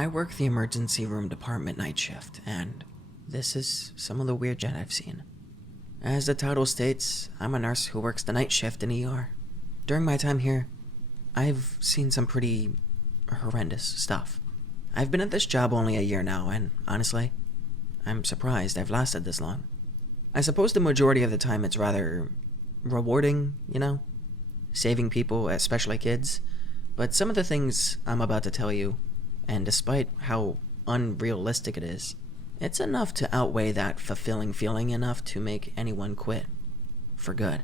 I work the emergency room department night shift, and this is some of the weird shit I've seen. As the title states, I'm a nurse who works the night shift in ER. During my time here, I've seen some pretty horrendous stuff. I've been at this job only a year now, and honestly, I'm surprised I've lasted this long. I suppose the majority of the time it's rather rewarding, saving people, especially kids. But some of the things I'm about to tell you, and despite how unrealistic it is, it's enough to outweigh that fulfilling feeling enough to make anyone quit. For good.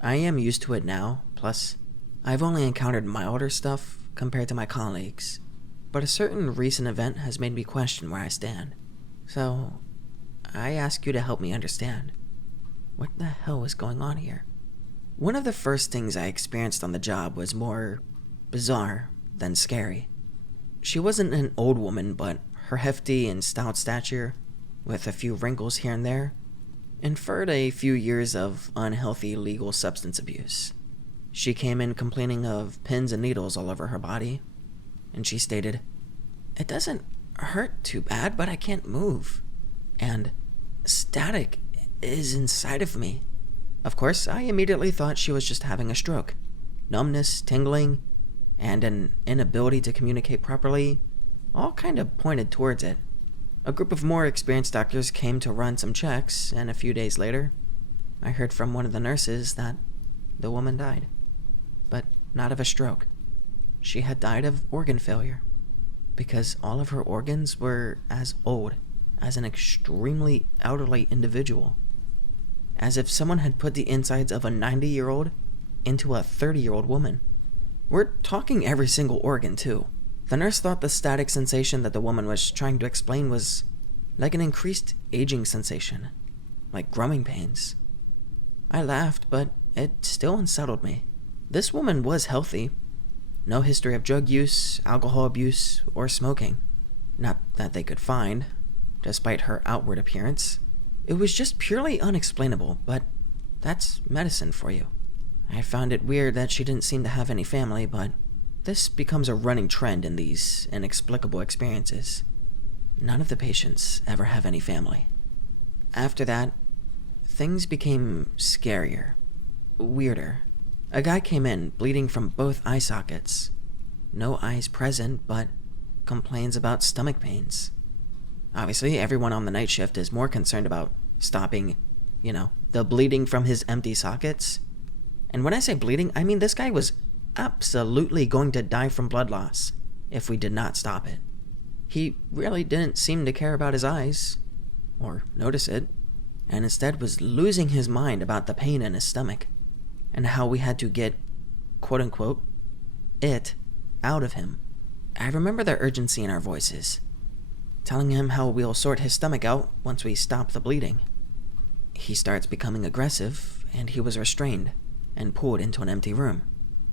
I am used to it now, plus, I've only encountered milder stuff compared to my colleagues, but a certain recent event has made me question where I stand. So, I ask you to help me understand. What the hell is going on here? One of the first things I experienced on the job was more bizarre than scary. She wasn't an old woman, but her hefty and stout stature, with a few wrinkles here and there, inferred a few years of unhealthy legal substance abuse. She came in complaining of pins and needles all over her body, and she stated, "It doesn't hurt too bad, but I can't move. And static is inside of me." Of course, I immediately thought she was just having a stroke. Numbness, tingling, and an inability to communicate properly all kind of pointed towards it. A group of more experienced doctors came to run some checks, and a few days later, I heard from one of the nurses that the woman died. But not of a stroke. She had died of organ failure, because all of her organs were as old as an extremely elderly individual. As if someone had put the insides of a 90-year-old into a 30-year-old woman. We're talking every single organ, too. The nurse thought the static sensation that the woman was trying to explain was like an increased aging sensation, like growing pains. I laughed, but it still unsettled me. This woman was healthy. No history of drug use, alcohol abuse, or smoking. Not that they could find, despite her outward appearance. It was just purely unexplainable, but that's medicine for you. I found it weird that she didn't seem to have any family, but this becomes a running trend in these inexplicable experiences. None of the patients ever have any family. After that, things became scarier, weirder. A guy came in bleeding from both eye sockets. No eyes present, but complains about stomach pains. Obviously, everyone on the night shift is more concerned about stopping, the bleeding from his empty sockets. And when I say bleeding, I mean this guy was absolutely going to die from blood loss if we did not stop it. He really didn't seem to care about his eyes, or notice it, and instead was losing his mind about the pain in his stomach, and how we had to get, quote-unquote, it out of him. I remember the urgency in our voices, telling him how we'll sort his stomach out once we stop the bleeding. He starts becoming aggressive, and he was restrained and pulled into an empty room,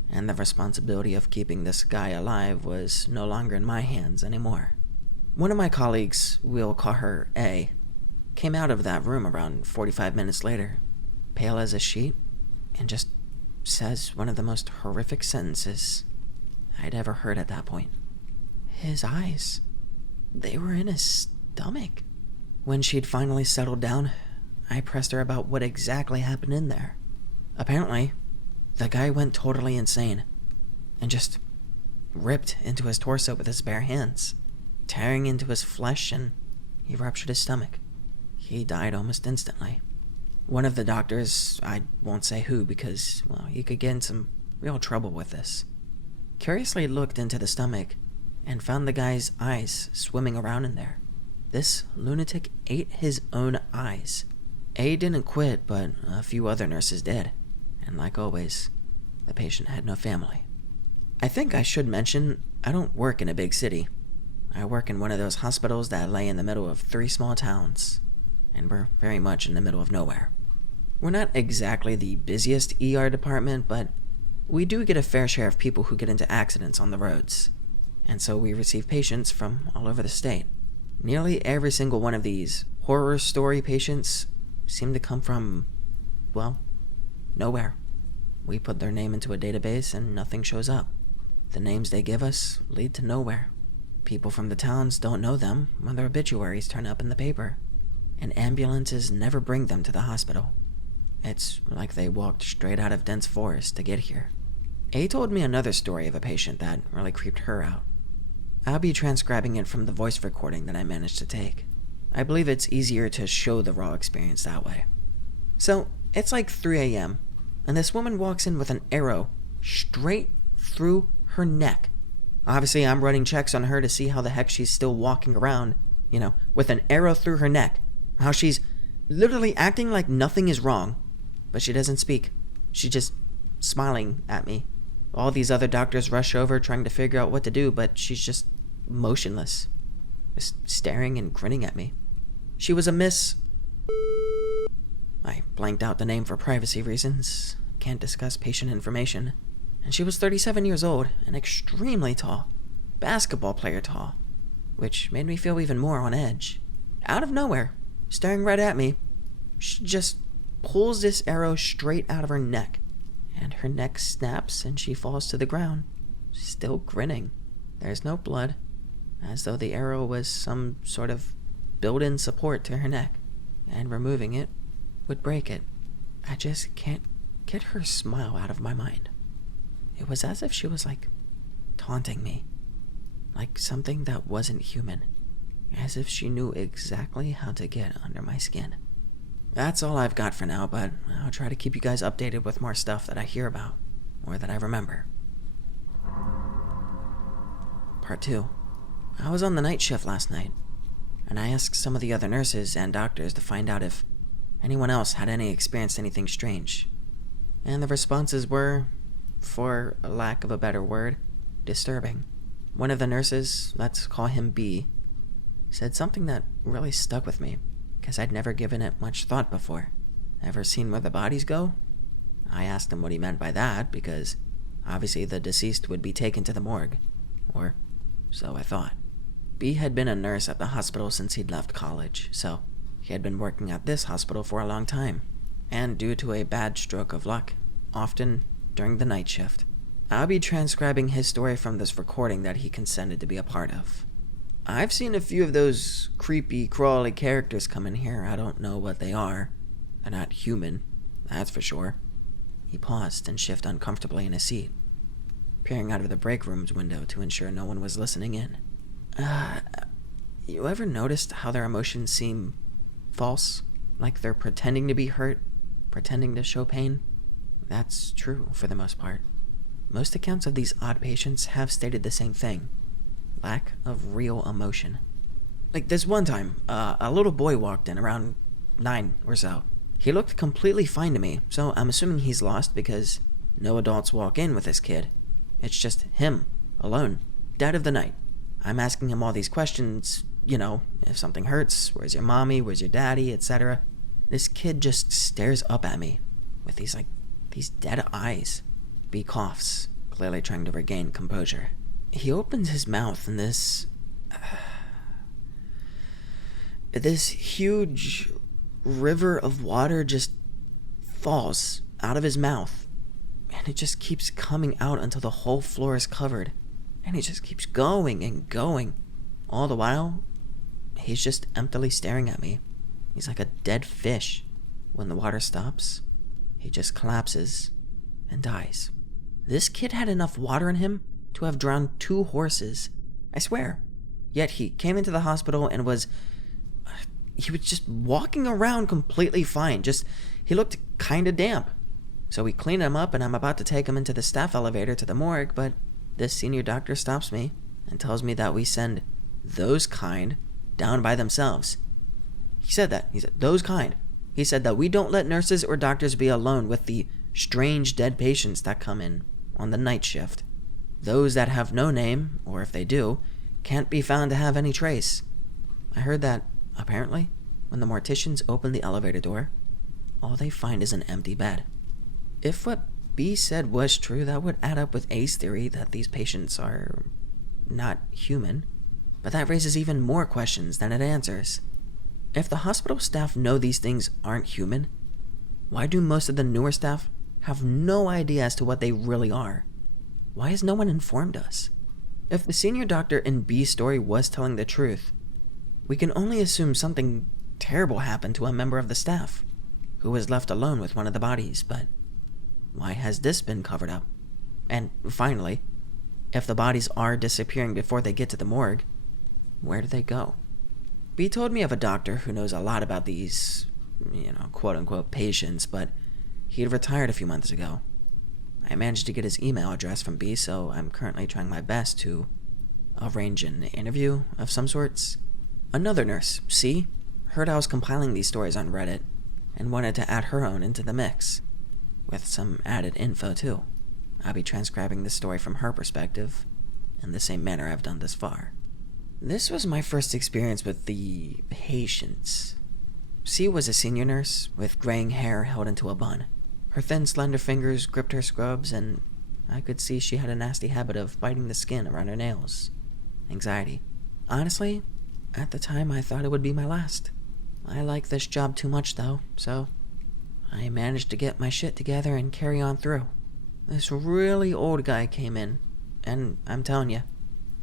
and the responsibility of keeping this guy alive was no longer in my hands anymore. One of my colleagues, we'll call her A, came out of that room around 45 minutes later, pale as a sheet, and just says one of the most horrific sentences I'd ever heard at that point. His eyes, they were in his stomach. When she'd finally settled down, I pressed her about what exactly happened in there. Apparently, the guy went totally insane and just ripped into his torso with his bare hands, tearing into his flesh, and he ruptured his stomach. He died almost instantly. One of the doctors, I won't say who because, he could get in some real trouble with this, curiously looked into the stomach and found the guy's eyes swimming around in there. This lunatic ate his own eyes. A didn't quit, but a few other nurses did. And like always, the patient had no family. I think I should mention, I don't work in a big city. I work in one of those hospitals that lay in the middle of 3 small towns, and we're very much in the middle of nowhere. We're not exactly the busiest ER department, but we do get a fair share of people who get into accidents on the roads, and so we receive patients from all over the state. Nearly every single one of these horror story patients seem to come from, nowhere. We put their name into a database and nothing shows up. The names they give us lead to nowhere. People from the towns don't know them when their obituaries turn up in the paper, and ambulances never bring them to the hospital. It's like they walked straight out of dense forest to get here. A told me another story of a patient that really creeped her out. I'll be transcribing it from the voice recording that I managed to take. I believe it's easier to show the raw experience that way. So, it's like 3 a.m., and this woman walks in with an arrow straight through her neck. Obviously, I'm running checks on her to see how the heck she's still walking around, with an arrow through her neck. How she's literally acting like nothing is wrong, but she doesn't speak. She's just smiling at me. All these other doctors rush over trying to figure out what to do, but she's just motionless, just staring and grinning at me. She was a Miss... I blanked out the name for privacy reasons. Can't discuss patient information. And she was 37 years old and extremely tall. Basketball player tall. Which made me feel even more on edge. Out of nowhere, staring right at me, she just pulls this arrow straight out of her neck. And her neck snaps and she falls to the ground, still grinning. There's no blood, as though the arrow was some sort of built-in support to her neck, and removing it would break it. I just can't get her smile out of my mind. It was as if she was taunting me, like something that wasn't human, as if she knew exactly how to get under my skin. That's all I've got for now, but I'll try to keep you guys updated with more stuff that I hear about, or that I remember. Part 2. I was on the night shift last night, and I asked some of the other nurses and doctors to find out if anyone else had experienced anything strange. And the responses were, for a lack of a better word, disturbing. One of the nurses, let's call him B, said something that really stuck with me, because I'd never given it much thought before. Ever seen where the bodies go? I asked him what he meant by that, because obviously the deceased would be taken to the morgue. Or so I thought. B had been a nurse at the hospital since he'd left college, so he had been working at this hospital for a long time. And due to a bad stroke of luck, often during the night shift. I'll be transcribing his story from this recording that he consented to be a part of. I've seen a few of those creepy, crawly characters come in here. I don't know what they are. They're not human, that's for sure. He paused and shifted uncomfortably in his seat, peering out of the break room's window to ensure no one was listening in. You ever noticed how their emotions seem false? Like they're pretending to be hurt, pretending to show pain? That's true for the most part. Most accounts of these odd patients have stated the same thing. Lack of real emotion. Like this one time, a little boy walked in around 9 or so. He looked completely fine to me, so I'm assuming he's lost because no adults walk in with this kid. It's just him, alone, dead of the night. I'm asking him all these questions, if something hurts, where's your mommy, where's your daddy, etc. This kid just stares up at me with these dead eyes. B coughs, clearly trying to regain composure. He opens his mouth and this huge river of water just falls out of his mouth. And it just keeps coming out until the whole floor is covered. And he just keeps going and going. All the while, he's just emptily staring at me. He's like a dead fish. When the water stops, he just collapses and dies. This kid had enough water in him to have drowned 2 horses. I swear. Yet he came into the hospital and he was just walking around completely fine. He looked kinda damp. So we cleaned him up and I'm about to take him into the staff elevator to the morgue, but this senior doctor stops me and tells me that we send those kind down by themselves. He said that. He said, those kind. He said that we don't let nurses or doctors be alone with the strange dead patients that come in on the night shift. Those that have no name, or if they do, can't be found to have any trace. I heard that, apparently, when the morticians open the elevator door, all they find is an empty bed. If what B said was true, that would add up with A's theory that these patients are not human. But that raises even more questions than it answers. If the hospital staff know these things aren't human, why do most of the newer staff have no idea as to what they really are? Why has no one informed us? If the senior doctor in B's story was telling the truth, we can only assume something terrible happened to a member of the staff who was left alone with one of the bodies, but why has this been covered up? And finally, if the bodies are disappearing before they get to the morgue, where do they go? B told me of a doctor who knows a lot about these, quote-unquote patients, but he had retired a few months ago. I managed to get his email address from B, so I'm currently trying my best to arrange an interview of some sorts. Another nurse, C, heard I was compiling these stories on Reddit and wanted to add her own into the mix, with some added info too. I'll be transcribing the story from her perspective, in the same manner I've done this far. This was my first experience with the patients. C was a senior nurse, with graying hair held into a bun. Her thin, slender fingers gripped her scrubs, and I could see she had a nasty habit of biting the skin around her nails. Anxiety. Honestly, at the time I thought it would be my last. I like this job too much though, so I managed to get my shit together and carry on through. This really old guy came in, and I'm telling you,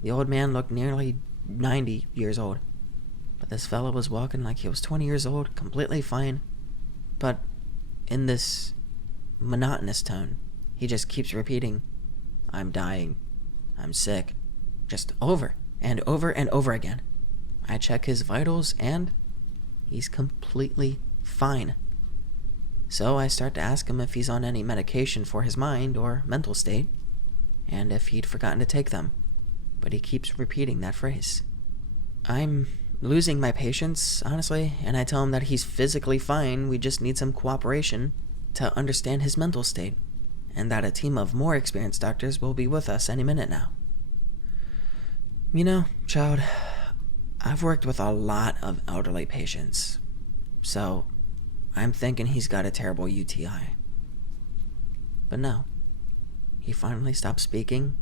the old man looked nearly 90 years old. But this fella was walking like he was 20 years old, completely fine. But in this monotonous tone, he just keeps repeating, "I'm dying, I'm sick," just over and over and over again. I check his vitals and he's completely fine. So I start to ask him if he's on any medication for his mind or mental state, and if he'd forgotten to take them, but he keeps repeating that phrase. I'm losing my patience, honestly, and I tell him that he's physically fine, we just need some cooperation to understand his mental state, and that a team of more experienced doctors will be with us any minute now. Child, I've worked with a lot of elderly patients, so I'm thinking he's got a terrible UTI. But no, he finally stopped speaking,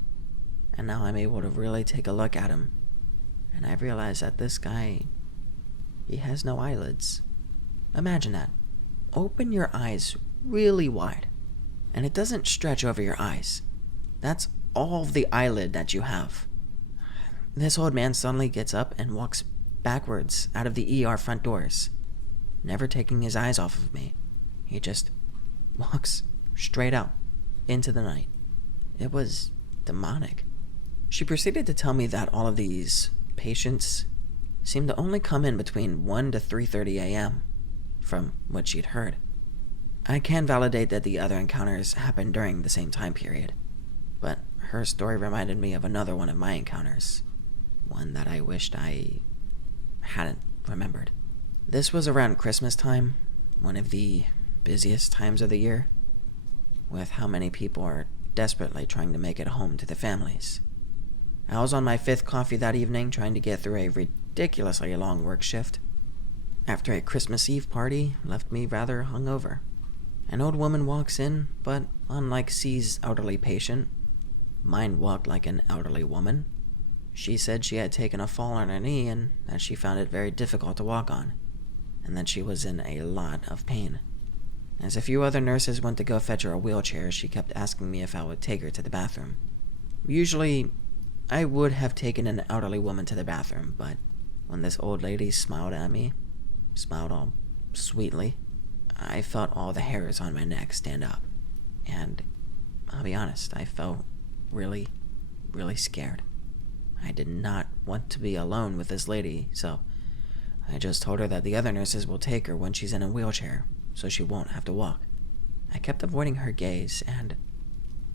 and now I'm able to really take a look at him, and I realize that this guy, he has no eyelids. Imagine that. Open your eyes really wide, and it doesn't stretch over your eyes. That's all the eyelid that you have. This old man suddenly gets up and walks backwards out of the ER front doors, never taking his eyes off of me. He just walks straight out into the night. It was demonic. She proceeded to tell me that all of these patients seemed to only come in between 1 to 3:30 a.m., from what she'd heard. I can validate that the other encounters happened during the same time period, but her story reminded me of another one of my encounters, one that I wished I hadn't remembered. This was around Christmas time, one of the busiest times of the year, with how many people are desperately trying to make it home to their families. I was on my 5th coffee that evening, trying to get through a ridiculously long work shift. After a Christmas Eve party left me rather hungover. An old woman walks in, but unlike C's elderly patient, mine walked like an elderly woman. She said she had taken a fall on her knee and that she found it very difficult to walk on, and that she was in a lot of pain. As a few other nurses went to go fetch her a wheelchair, she kept asking me if I would take her to the bathroom. Usually, I would have taken an elderly woman to the bathroom, but when this old lady smiled at me, smiled all sweetly, I felt all the hairs on my neck stand up, and I'll be honest, I felt really, really scared. I did not want to be alone with this lady, so I just told her that the other nurses will take her when she's in a wheelchair, so she won't have to walk. I kept avoiding her gaze, and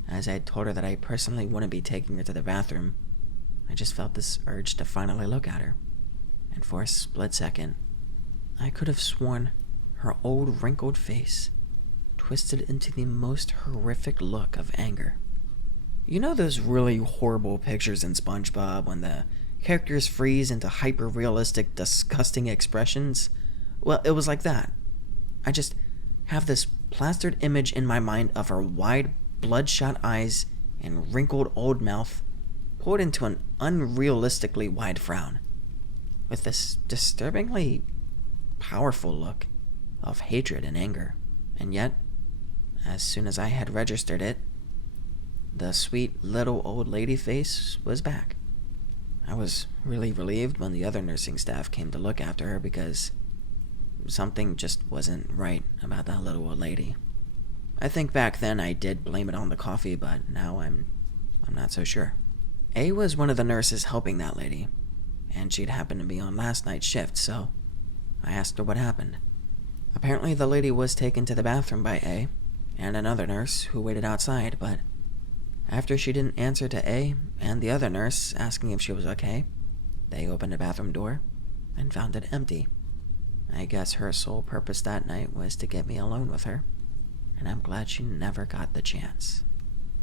as I told her that I personally wouldn't be taking her to the bathroom, I just felt this urge to finally look at her, and for a split second, I could have sworn her old wrinkled face twisted into the most horrific look of anger. You know those really horrible pictures in SpongeBob when the characters freeze into hyper-realistic, disgusting expressions? Well, it was like that. I just have this plastered image in my mind of her wide, bloodshot eyes and wrinkled old mouth pulled into an unrealistically wide frown, with this disturbingly powerful look of hatred and anger. And yet, as soon as I had registered it, the sweet little old lady face was back. I was really relieved when the other nursing staff came to look after her because something just wasn't right about that little old lady. I think back then I did blame it on the coffee, but now I'm not so sure. A was one of the nurses helping that lady, and she'd happened to be on last night's shift, so I asked her what happened. Apparently the lady was taken to the bathroom by A and another nurse who waited outside, but after she didn't answer to A and the other nurse asking if she was okay, they opened the bathroom door and found it empty. I guess her sole purpose that night was to get me alone with her, and I'm glad she never got the chance.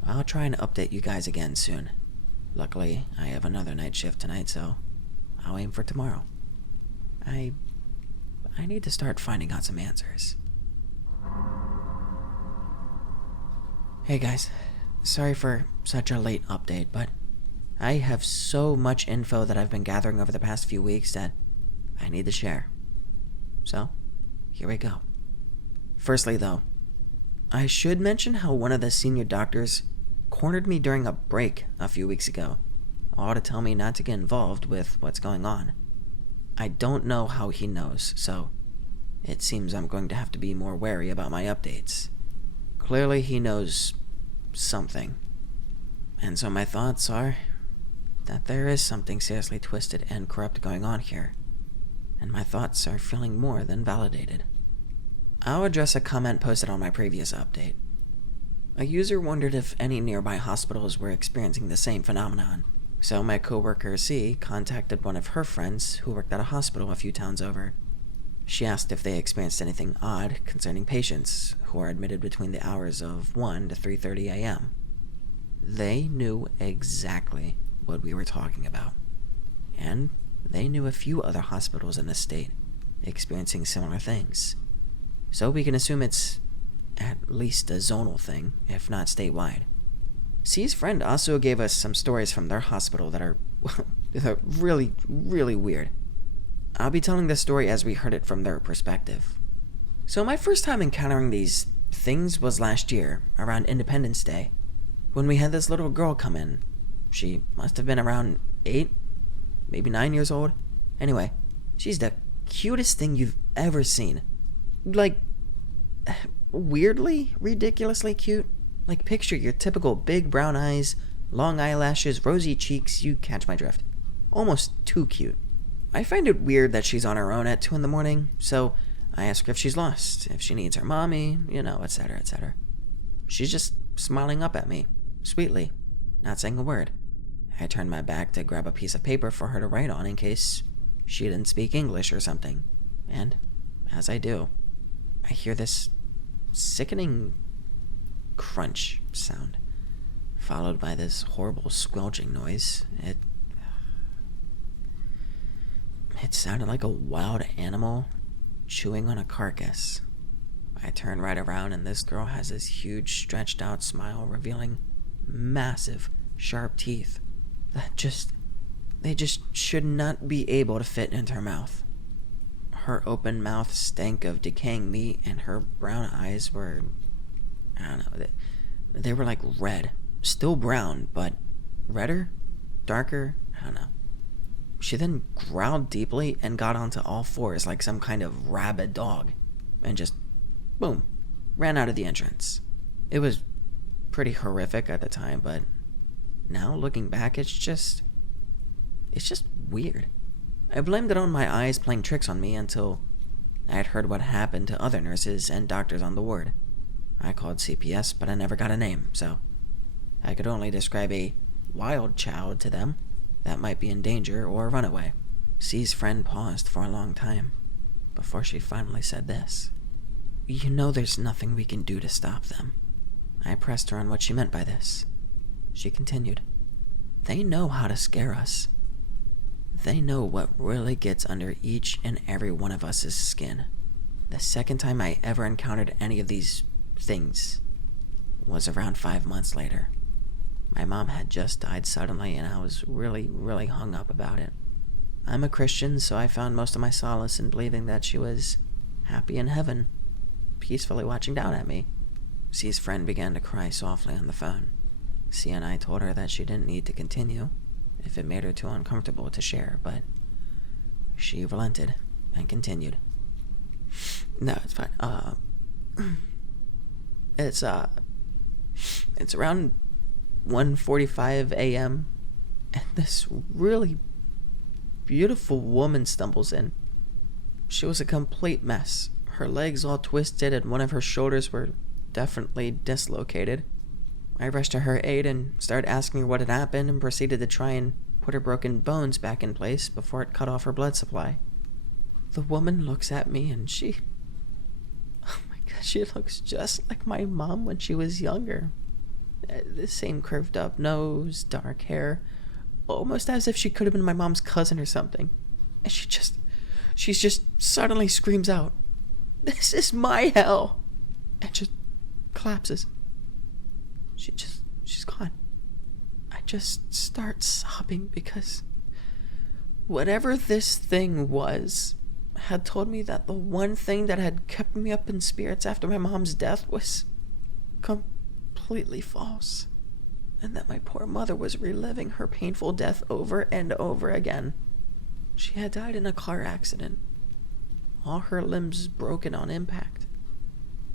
I'll try and update you guys again soon. Luckily, I have another night shift tonight, so I'll aim for tomorrow. I need to start finding out some answers. Hey guys, sorry for such a late update, but I have so much info that I've been gathering over the past few weeks that I need to share. So, here we go. Firstly though, I should mention how one of the senior doctors cornered me during a break a few weeks ago, all to tell me not to get involved with what's going on. I don't know how he knows, so it seems I'm going to have to be more wary about my updates. Clearly he knows something. And so my thoughts are that there is something seriously twisted and corrupt going on here. And my thoughts are feeling more than validated. I'll address a comment posted on my previous update. A user wondered if any nearby hospitals were experiencing the same phenomenon. So my coworker C contacted one of her friends who worked at a hospital a few towns over. She asked if they experienced anything odd concerning patients who are admitted between the hours of 1 to 3:30 a.m. They knew exactly what we were talking about. And they knew a few other hospitals in the state experiencing similar things. So we can assume it's at least a zonal thing, if not statewide. C's friend also gave us some stories from their hospital that are really, really weird. I'll be telling this story as we heard it from their perspective. So my first time encountering these things was last year, around Independence Day, when we had this little girl come in. She must have been around 8, maybe 9 years old. Anyway, she's the cutest thing you've ever seen. Like, weirdly, ridiculously cute. Like, picture your typical big brown eyes, long eyelashes, rosy cheeks, you catch my drift. Almost too cute. I find it weird that she's on her own at 2 in the morning, so I ask her if she's lost, if she needs her mommy, etc., etc. She's just smiling up at me, sweetly, not saying a word. I turn my back to grab a piece of paper for her to write on in case she didn't speak English or something. And, as I do, I hear this sickening crunch sound, followed by this horrible squelching noise. It sounded like a wild animal chewing on a carcass. I turn right around and this girl has this huge stretched out smile revealing massive sharp teeth that they just should not be able to fit into her mouth. Her open mouth stank of decaying meat and her brown eyes were, I don't know, they were like red. Still brown, but redder? Darker? I don't know. She then growled deeply and got onto all fours like some kind of rabid dog, and just, boom, ran out of the entrance. It was pretty horrific at the time, but now looking back, it's just weird. I blamed it on my eyes playing tricks on me until I had heard what happened to other nurses and doctors on the ward. I called CPS, but I never got a name, so I could only describe a wild child to them that might be in danger or a runaway. C's friend paused for a long time before she finally said this. You know there's nothing we can do to stop them. I pressed her on what she meant by this. She continued. They know how to scare us. They know what really gets under each and every one of us' skin. The second time I ever encountered any of these things was around 5 months later. My mom had just died suddenly, and I was really, really hung up about it. I'm a Christian, so I found most of my solace in believing that she was happy in heaven, peacefully watching down at me. C's friend began to cry softly on the phone. C and I told her that she didn't need to continue, if it made her too uncomfortable to share, but she relented and continued. No, it's fine. It's around 1:45 a.m. and this really beautiful woman stumbles in. She was a complete mess. Her legs all twisted and one of her shoulders were definitely dislocated. I rushed to her aid and started asking her what had happened and proceeded to try and put her broken bones back in place before it cut off her blood supply. The woman looks at me and oh my god, she looks just like my mom when she was younger. The same curved up nose, dark hair, almost as if she could have been my mom's cousin or something. And she just suddenly screams out, "This is my hell!" And just collapses. She's gone. I just start sobbing because whatever this thing was had told me that the one thing that had kept me up in spirits after my mom's death was completely false, and that my poor mother was reliving her painful death over and over again. She had died in a car accident, all her limbs broken on impact.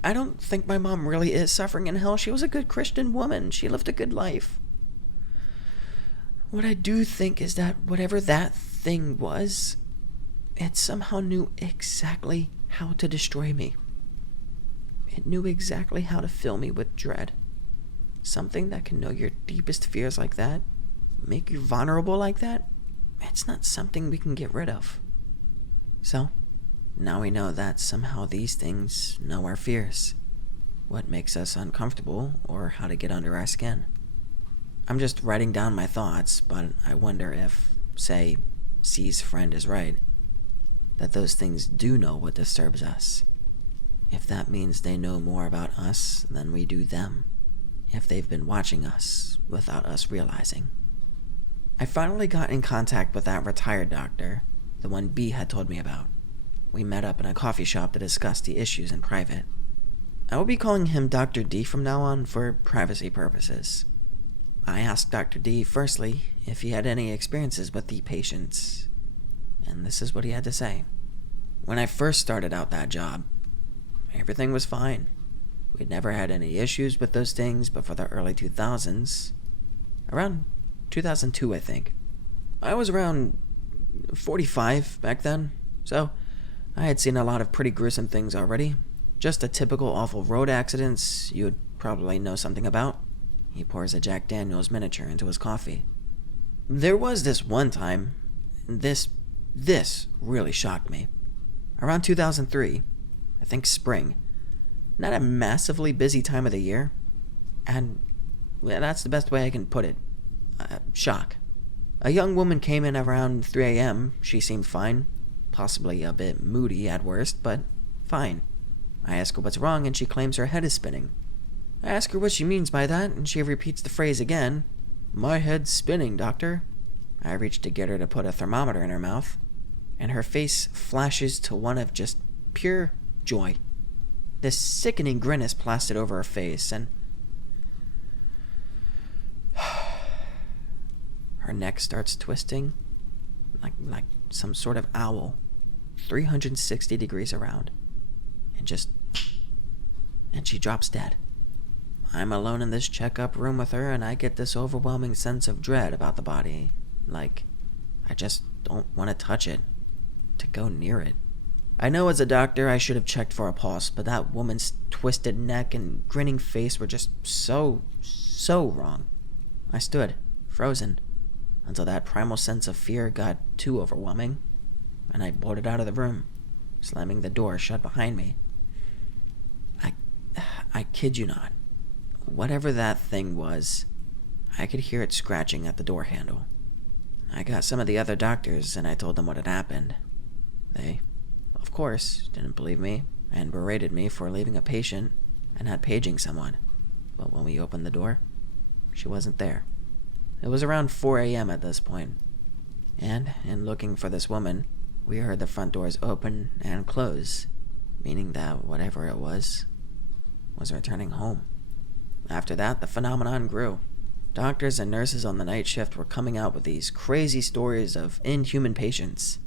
I don't think my mom really is suffering in hell. She was a good Christian woman. She lived a good life. What I do think is that whatever that thing was, it somehow knew exactly how to destroy me. It knew exactly how to fill me with dread. Something that can know your deepest fears like that, make you vulnerable like that, it's not something we can get rid of. So, now we know that somehow these things know our fears, what makes us uncomfortable, or how to get under our skin. I'm just writing down my thoughts, but I wonder if, say, C's friend is right, that those things do know what disturbs us. If that means they know more about us than we do them. If they've been watching us without us realizing. I finally got in contact with that retired doctor, the one B had told me about. We met up in a coffee shop to discuss the issues in private. I will be calling him Dr. D from now on for privacy purposes. I asked Dr. D firstly if he had any experiences with the patients, and this is what he had to say. When I first started out that job, everything was fine. We'd never had any issues with those things before the early 2000s. Around 2002, I think. I was around 45 back then, so I had seen a lot of pretty gruesome things already. Just a typical awful road accidents you'd probably know something about. He pours a Jack Daniels miniature into his coffee. There was this one time, this really shocked me. Around 2003, I think spring. Not a massively busy time of the year, and that's the best way I can put it. Shock. A young woman came in around 3 a.m. She seemed fine, possibly a bit moody at worst, but fine. I ask her what's wrong, and she claims her head is spinning. I ask her what she means by that, and she repeats the phrase again. "My head's spinning, doctor." I reach to get her to put a thermometer in her mouth, and her face flashes to one of just pure joy. This sickening grin is plastered over her face, and her neck starts twisting like some sort of owl, 360 degrees around, and she drops dead. I'm alone in this checkup room with her, and I get this overwhelming sense of dread about the body. Like, I just don't want to touch it, to go near it. I know as a doctor I should have checked for a pulse, but that woman's twisted neck and grinning face were just so wrong. I stood, frozen, until that primal sense of fear got too overwhelming, and I bolted out of the room, slamming the door shut behind me. I kid you not. Whatever that thing was, I could hear it scratching at the door handle. I got some of the other doctors, and I told them what had happened. They, of course, didn't believe me, and berated me for leaving a patient and not paging someone. But when we opened the door, she wasn't there. It was around 4 a.m. at this point, and in looking for this woman, we heard the front doors open and close, meaning that whatever it was returning home. After that, the phenomenon grew. Doctors and nurses on the night shift were coming out with these crazy stories of inhuman patients.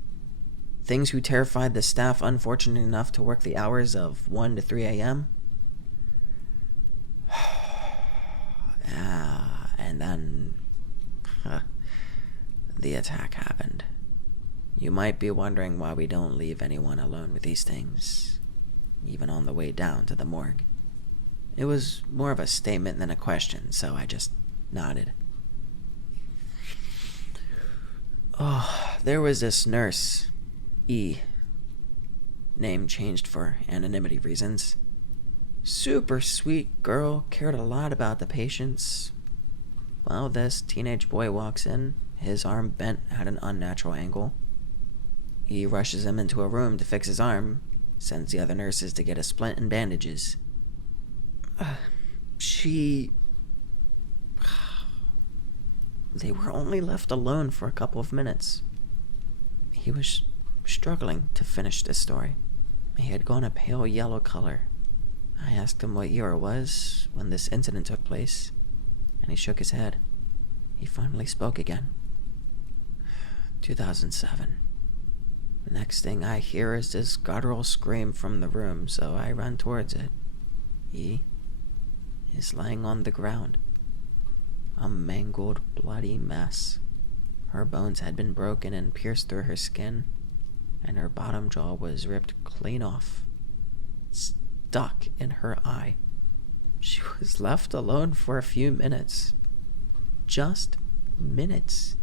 Things who terrified the staff unfortunate enough to work the hours of 1 to 3 a.m. And then the attack happened. You might be wondering why we don't leave anyone alone with these things, even on the way down to the morgue. It was more of a statement than a question, so I just nodded. Oh, there was this nurse, E. Name changed for anonymity reasons. Super sweet girl, cared a lot about the patients. Well, this teenage boy walks in, his arm bent at an unnatural angle. He rushes him into a room to fix his arm, sends the other nurses to get a splint and bandages. They were only left alone for a couple of minutes. He was struggling to finish this story. He had gone a pale yellow color. I asked him what year it was when this incident took place, and he shook his head. He finally spoke again. 2007. The next thing I hear is this guttural scream from the room, so I run towards it. He is lying on the ground. A mangled, bloody mess. Her bones had been broken and pierced through her skin, and her bottom jaw was ripped clean off, stuck in her eye. She was left alone for a few minutes. Just minutes.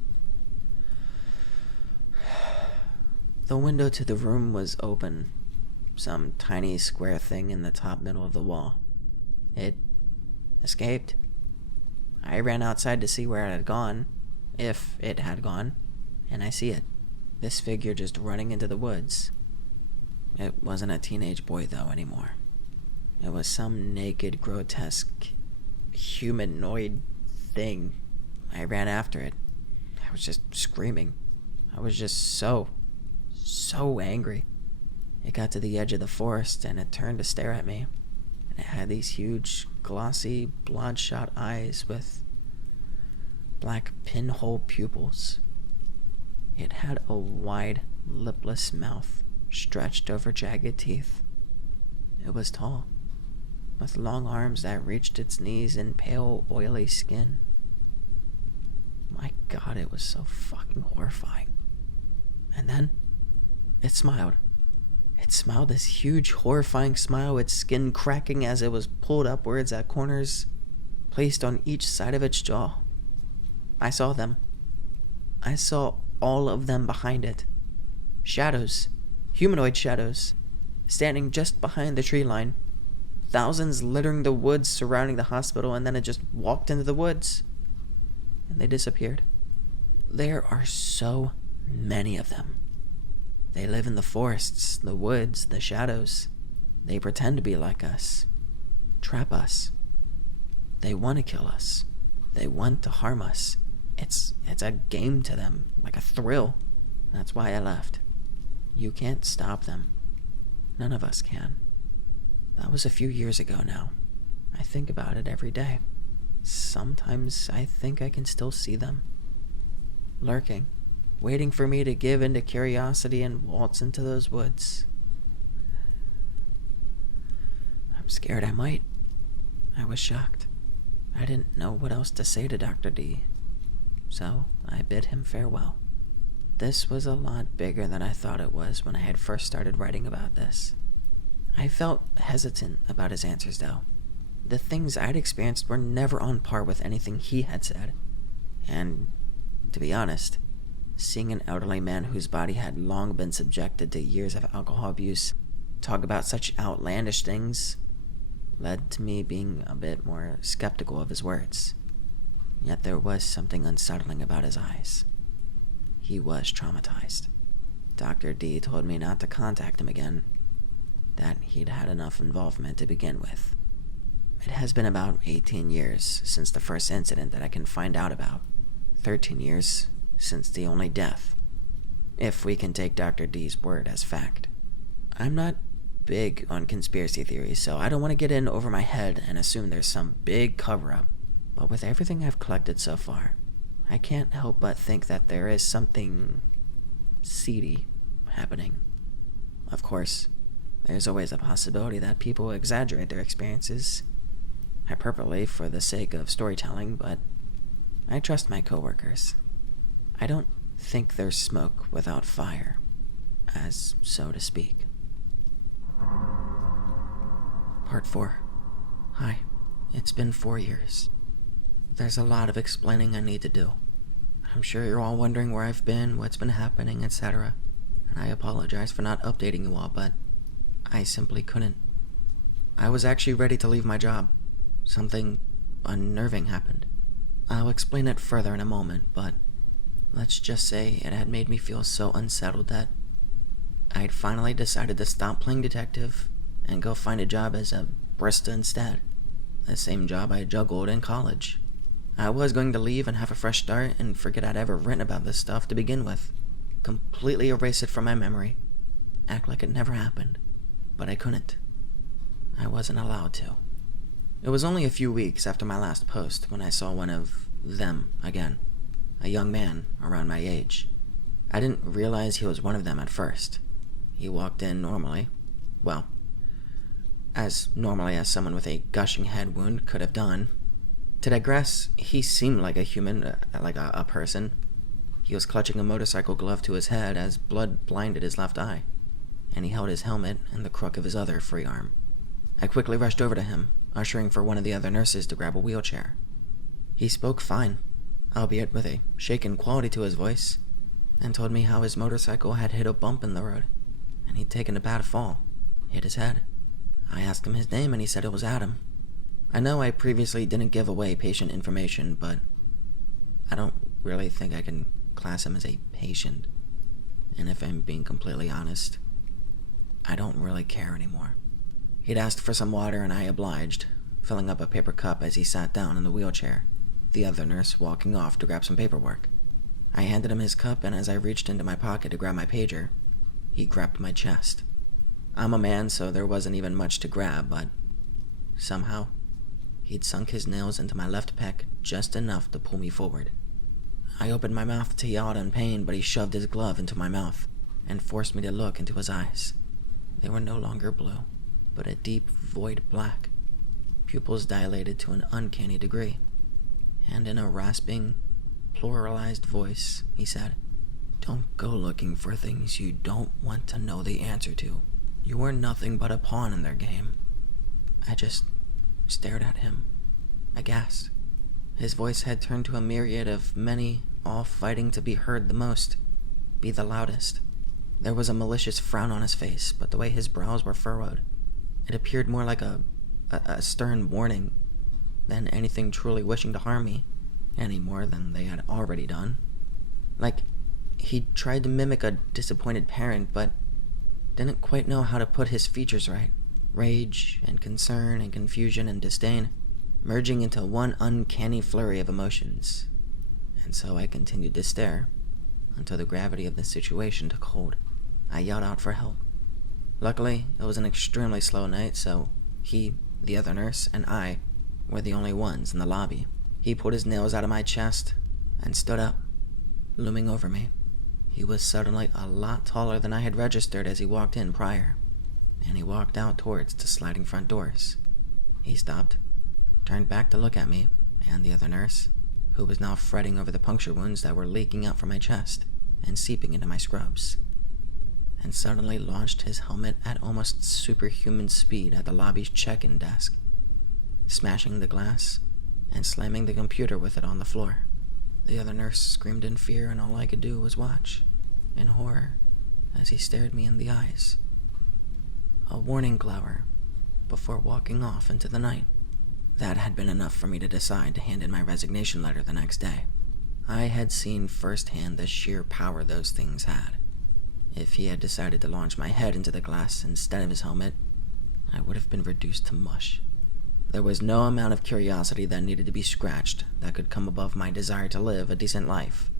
The window to the room was open, some tiny square thing in the top middle of the wall. It escaped. I ran outside to see where it had gone, if it had gone, and I see it. This figure just running into the woods. It wasn't a teenage boy, though, anymore. It was some naked, grotesque, humanoid thing. I ran after it. I was just screaming. I was just so angry. It got to the edge of the forest, and it turned to stare at me. And it had these huge, glossy, bloodshot eyes with black pinhole pupils. It had a wide, lipless mouth stretched over jagged teeth. It was tall, with long arms that reached its knees and pale, oily skin. My God, it was so fucking horrifying. And then, it smiled. It smiled this huge, horrifying smile, its skin cracking as it was pulled upwards at corners, placed on each side of its jaw. I saw them. I saw all of them behind it. Shadows. Humanoid shadows. Standing just behind the tree line. Thousands littering the woods surrounding the hospital, and then it just walked into the woods. And they disappeared. There are so many of them. They live in the forests, the woods, the shadows. They pretend to be like us. Trap us. They want to kill us. They want to harm us. It's a game to them, like a thrill. That's why I left. You can't stop them. None of us can. That was a few years ago now. I think about it every day. Sometimes I think I can still see them. Lurking, waiting for me to give in to curiosity and waltz into those woods. I'm scared I might. I was shocked. I didn't know what else to say to Dr. D. So I bid him farewell. This was a lot bigger than I thought it was when I had first started writing about this. I felt hesitant about his answers, though. The things I'd experienced were never on par with anything he had said. And, to be honest, seeing an elderly man whose body had long been subjected to years of alcohol abuse talk about such outlandish things led to me being a bit more skeptical of his words. Yet there was something unsettling about his eyes. He was traumatized. Dr. D told me not to contact him again, that he'd had enough involvement to begin with. It has been about 18 years since the first incident that I can find out about. 13 years since the only death, if we can take Dr. D's word as fact. I'm not big on conspiracy theories, so I don't want to get in over my head and assume there's some big cover-up. But with everything I've collected so far, I can't help but think that there is something seedy happening. Of course, there's always a possibility that people exaggerate their experiences, hyperbole for the sake of storytelling, but I trust my coworkers. I don't think there's smoke without fire, as so to speak. Part 4. Hi, it's been 4 years. There's a lot of explaining I need to do. I'm sure you're all wondering where I've been, what's been happening, etc. And I apologize for not updating you all, but I simply couldn't. I was actually ready to leave my job. Something unnerving happened. I'll explain it further in a moment, but let's just say it had made me feel so unsettled that I'd finally decided to stop playing detective and go find a job as a barista instead. The same job I juggled in college. I was going to leave and have a fresh start and forget I'd ever written about this stuff to begin with. Completely erase it from my memory. Act like it never happened. But I couldn't. I wasn't allowed to. It was only a few weeks after my last post when I saw one of them again. A young man around my age. I didn't realize he was one of them at first. He walked in normally. Well, as normally as someone with a gushing head wound could have done. To digress, he seemed like a human, like a person. He was clutching a motorcycle glove to his head as blood blinded his left eye, and he held his helmet in the crook of his other free arm. I quickly rushed over to him, ushering for one of the other nurses to grab a wheelchair. He spoke fine, albeit with a shaken quality to his voice, and told me how his motorcycle had hit a bump in the road, and he'd taken a bad fall, hit his head. I asked him his name and he said it was Adam. I know I previously didn't give away patient information, but I don't really think I can class him as a patient. And if I'm being completely honest, I don't really care anymore. He'd asked for some water and I obliged, filling up a paper cup as he sat down in the wheelchair, the other nurse walking off to grab some paperwork. I handed him his cup, and as I reached into my pocket to grab my pager, he grabbed my chest. I'm a man, so there wasn't even much to grab, but somehow he'd sunk his nails into my left pec just enough to pull me forward. I opened my mouth to yell out in pain, but he shoved his glove into my mouth and forced me to look into his eyes. They were no longer blue, but a deep void black, pupils dilated to an uncanny degree. And in a rasping, pluralized voice, he said, "Don't go looking for things you don't want to know the answer to. You are nothing but a pawn in their game." I just stared at him, aghast. His voice had turned to a myriad of many, all fighting to be heard the most, be the loudest. There was a malicious frown on his face, but the way his brows were furrowed, it appeared more like a stern warning than anything truly wishing to harm me, any more than they had already done. Like, he'd tried to mimic a disappointed parent, but didn't quite know how to put his features right. Rage and concern and confusion and disdain merging into one uncanny flurry of emotions. And so I continued to stare until the gravity of the situation took hold. I yelled out for help. Luckily, it was an extremely slow night, so he, the other nurse, and I were the only ones in the lobby. He pulled his nails out of my chest and stood up, looming over me. He was suddenly a lot taller than I had registered as he walked in prior, and he walked out towards the sliding front doors. He stopped, turned back to look at me and the other nurse, who was now fretting over the puncture wounds that were leaking out from my chest and seeping into my scrubs, and suddenly launched his helmet at almost superhuman speed at the lobby's check-in desk, smashing the glass and slamming the computer with it on the floor. The other nurse screamed in fear, and all I could do was watch, in horror, as he stared me in the eyes. A warning glower, before walking off into the night. That had been enough for me to decide to hand in my resignation letter the next day. I had seen firsthand the sheer power those things had. If he had decided to launch my head into the glass instead of his helmet, I would have been reduced to mush. There was no amount of curiosity that needed to be scratched that could come above my desire to live a decent life.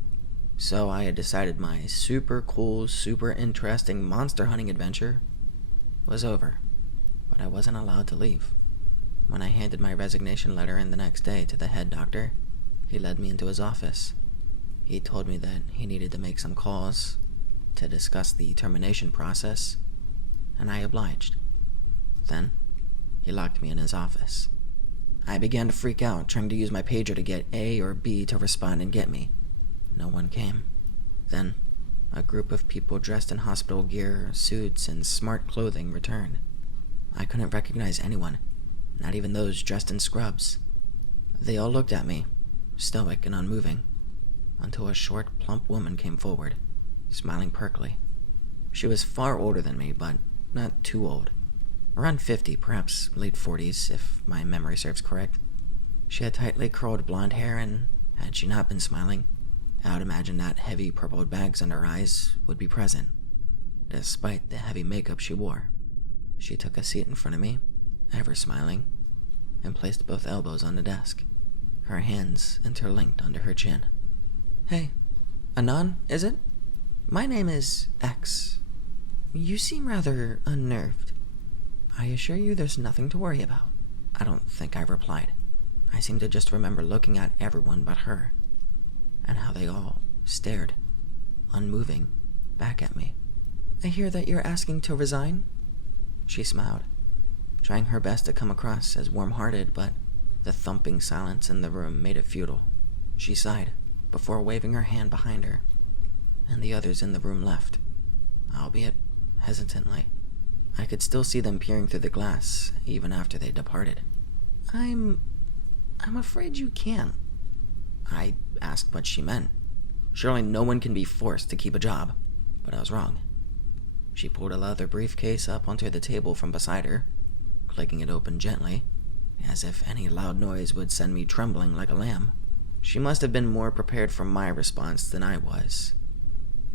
So I had decided my super cool, super interesting monster hunting adventure was over, but I wasn't allowed to leave. When I handed my resignation letter in the next day to the head doctor, he led me into his office. He told me that he needed to make some calls to discuss the termination process, and I obliged. Then, he locked me in his office. I began to freak out, trying to use my pager to get A or B to respond and get me. No one came. Then, a group of people dressed in hospital gear, suits, and smart clothing returned. I couldn't recognize anyone, not even those dressed in scrubs. They all looked at me, stoic and unmoving, until a short, plump woman came forward, smiling perkily. She was far older than me, but not too old. Around 50, perhaps late 40s, if my memory serves correct. She had tightly curled blonde hair, and had she not been smiling, I would imagine that heavy purpled bags under her eyes would be present, despite the heavy makeup she wore. She took a seat in front of me, ever smiling, and placed both elbows on the desk, her hands interlinked under her chin. "Hey, Anon, is it? My name is X. You seem rather unnerved. I assure you there's nothing to worry about." I don't think I replied. I seem to just remember looking at everyone but her, and how they all stared, unmoving, back at me. "I hear that you're asking to resign?" She smiled, trying her best to come across as warm-hearted, but the thumping silence in the room made it futile. She sighed, before waving her hand behind her, and the others in the room left, albeit hesitantly. I could still see them peering through the glass, even after they departed. I'm afraid you can't." I asked what she meant. Surely no one can be forced to keep a job, but I was wrong. She pulled a leather briefcase up onto the table from beside her, clicking it open gently, as if any loud noise would send me trembling like a lamb. She must have been more prepared for my response than I was,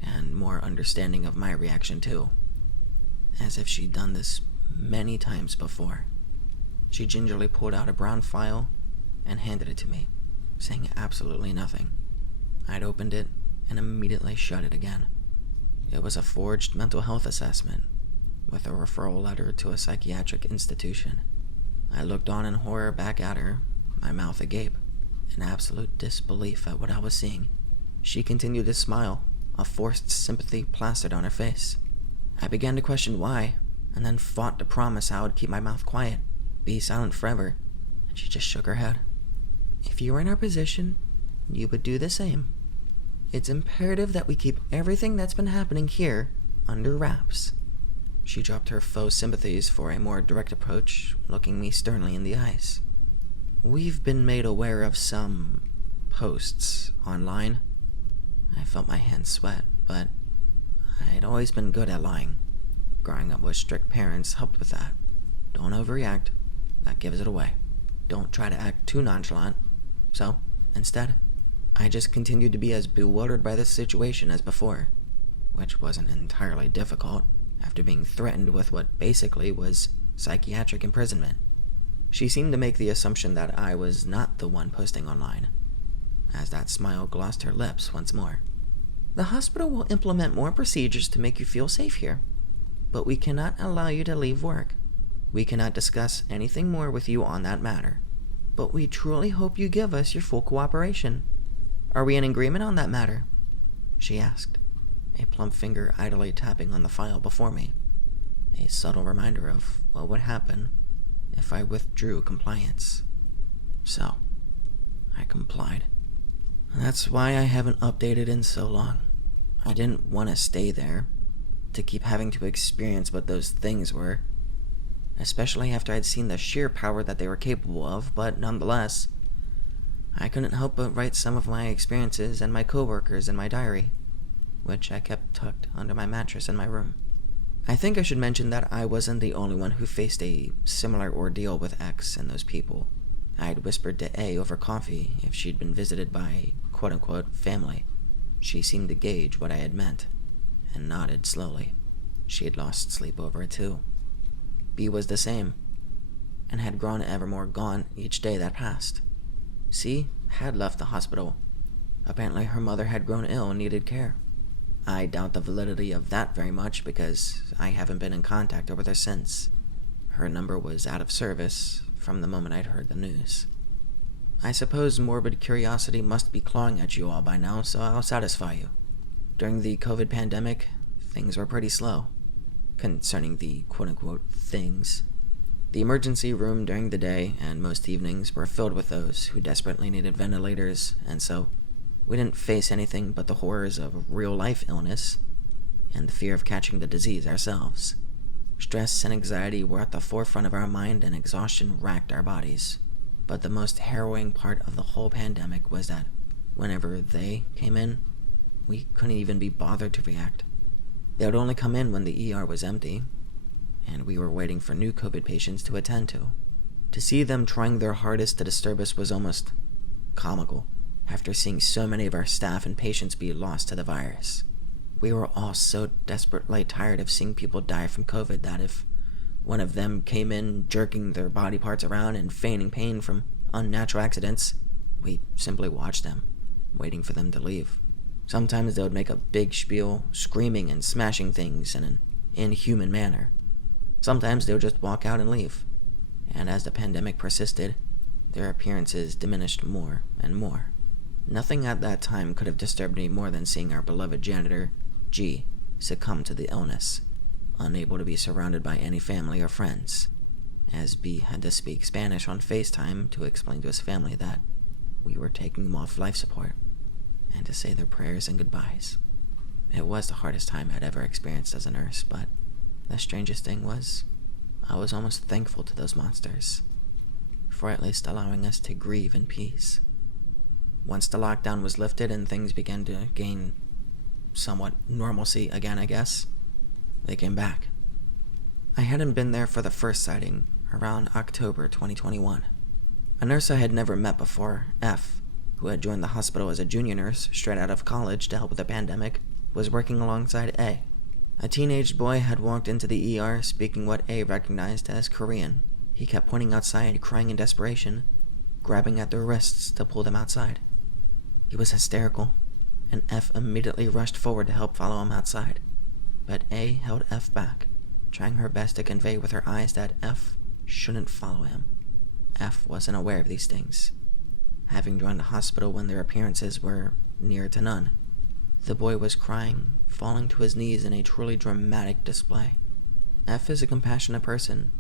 and more understanding of my reaction too, as if she'd done this many times before. She gingerly pulled out a brown file and handed it to me, saying absolutely nothing. I'd opened it and immediately shut it again. It was a forged mental health assessment, with a referral letter to a psychiatric institution. I looked on in horror back at her, my mouth agape, in absolute disbelief at what I was seeing. She continued to smile, a forced sympathy plastered on her face. I began to question why, and then fought to promise I would keep my mouth quiet, be silent forever, and she just shook her head. "If you were in our position, you would do the same. It's imperative that we keep everything that's been happening here under wraps." She dropped her faux sympathies for a more direct approach, looking me sternly in the eyes. "We've been made aware of some posts online." I felt my hands sweat, but I'd always been good at lying. Growing up with strict parents helped with that. Don't overreact. That gives it away. Don't try to act too nonchalant. So, instead, I just continued to be as bewildered by this situation as before, which wasn't entirely difficult after being threatened with what basically was psychiatric imprisonment. She seemed to make the assumption that I was not the one posting online, as that smile glossed her lips once more. "The hospital will implement more procedures to make you feel safe here, but we cannot allow you to leave work. We cannot discuss anything more with you on that matter, but we truly hope you give us your full cooperation. Are we in agreement on that matter?" she asked, a plump finger idly tapping on the file before me, a subtle reminder of what would happen if I withdrew compliance. So, I complied. That's why I haven't updated in so long. I didn't want to stay there, to keep having to experience what those things were, especially after I'd seen the sheer power that they were capable of, but nonetheless, I couldn't help but write some of my experiences and my coworkers in my diary, which I kept tucked under my mattress in my room. I think I should mention that I wasn't the only one who faced a similar ordeal with X and those people. I had whispered to A over coffee if she'd been visited by quote-unquote family. She seemed to gauge what I had meant, and nodded slowly. She had lost sleep over it too. B was the same, and had grown ever more gaunt each day that passed. C had left the hospital. Apparently her mother had grown ill and needed care. I doubt the validity of that very much because I haven't been in contact with her since. Her number was out of service from the moment I'd heard the news. I suppose morbid curiosity must be clawing at you all by now, so I'll satisfy you. During the COVID pandemic, things were pretty slow. Concerning the quote-unquote things. The emergency room during the day and most evenings were filled with those who desperately needed ventilators, and so we didn't face anything but the horrors of real-life illness and the fear of catching the disease ourselves. Stress and anxiety were at the forefront of our mind, and exhaustion racked our bodies. But the most harrowing part of the whole pandemic was that whenever they came in, we couldn't even be bothered to react. They would only come in when the ER was empty, and we were waiting for new COVID patients to attend to. To see them trying their hardest to disturb us was almost comical, after seeing so many of our staff and patients be lost to the virus. We were all so desperately tired of seeing people die from COVID that if one of them came in jerking their body parts around and feigning pain from unnatural accidents, we simply watched them, waiting for them to leave. Sometimes they would make a big spiel, screaming and smashing things in an inhuman manner. Sometimes they would just walk out and leave. And as the pandemic persisted, their appearances diminished more and more. Nothing at that time could have disturbed me more than seeing our beloved janitor, G, succumb to the illness, unable to be surrounded by any family or friends, as B had to speak Spanish on FaceTime to explain to his family that we were taking him off life support, and to say their prayers and goodbyes. It was the hardest time I'd ever experienced as a nurse, but the strangest thing was, I was almost thankful to those monsters, for at least allowing us to grieve in peace. Once the lockdown was lifted and things began to gain somewhat normalcy again, I guess, they came back. I hadn't been there for the first sighting around October 2021. A nurse I had never met before, F, who had joined the hospital as a junior nurse straight out of college to help with the pandemic, was working alongside A. A teenage boy had walked into the ER speaking what A recognized as Korean. He kept pointing outside, crying in desperation, grabbing at their wrists to pull them outside. He was hysterical, and F immediately rushed forward to help follow him outside. But A held F back, trying her best to convey with her eyes that F shouldn't follow him. F wasn't aware of these things, having joined the hospital when their appearances were near to none. The boy was crying, falling to his knees in a truly dramatic display. F is a compassionate person,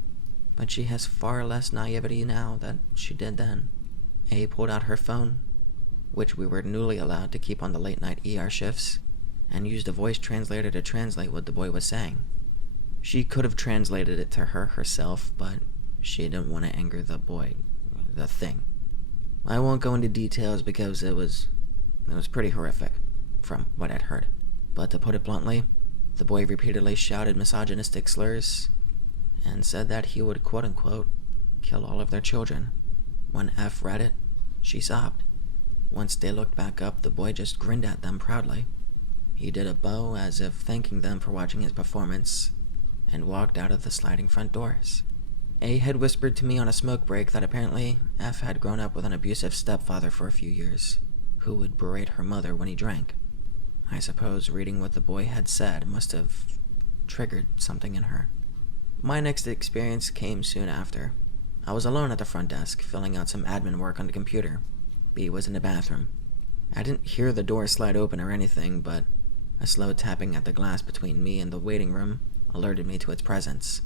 but she has far less naivety now than she did then. A pulled out her phone, which we were newly allowed to keep on the late-night ER shifts, and used a voice translator to translate what the boy was saying. She could have translated it to her herself, but she didn't want to anger the boy, the thing. I won't go into details because it was pretty horrific, from what I'd heard. But to put it bluntly, the boy repeatedly shouted misogynistic slurs and said that he would quote-unquote kill all of their children. When F read it, she sobbed. Once they looked back up, the boy just grinned at them proudly. He did a bow as if thanking them for watching his performance and walked out of the sliding front doors. A had whispered to me on a smoke break that apparently F had grown up with an abusive stepfather for a few years, who would berate her mother when he drank. I suppose reading what the boy had said must have triggered something in her. My next experience came soon after. I was alone at the front desk, filling out some admin work on the computer. B was in the bathroom. I didn't hear the door slide open or anything, but a slow tapping at the glass between me and the waiting room alerted me to its presence.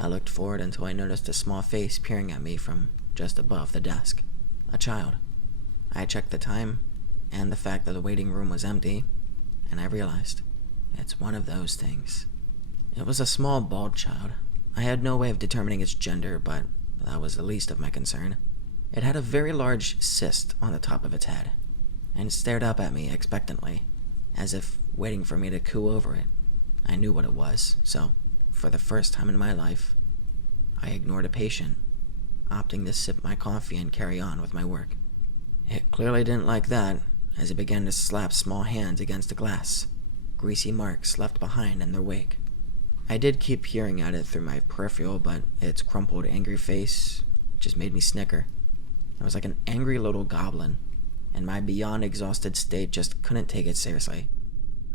I looked forward until I noticed a small face peering at me from just above the desk. A child. I checked the time and the fact that the waiting room was empty, and I realized it's one of those things. It was a small, bald child. I had no way of determining its gender, but that was the least of my concern. It had a very large cyst on the top of its head, and stared up at me expectantly, as if waiting for me to coo over it. I knew what it was, so, for the first time in my life, I ignored a patient, opting to sip my coffee and carry on with my work. It clearly didn't like that, as it began to slap small hands against the glass, greasy marks left behind in their wake. I did keep peering at it through my peripheral, but its crumpled, angry face just made me snicker. It was like an angry little goblin, and my beyond exhausted state just couldn't take it seriously.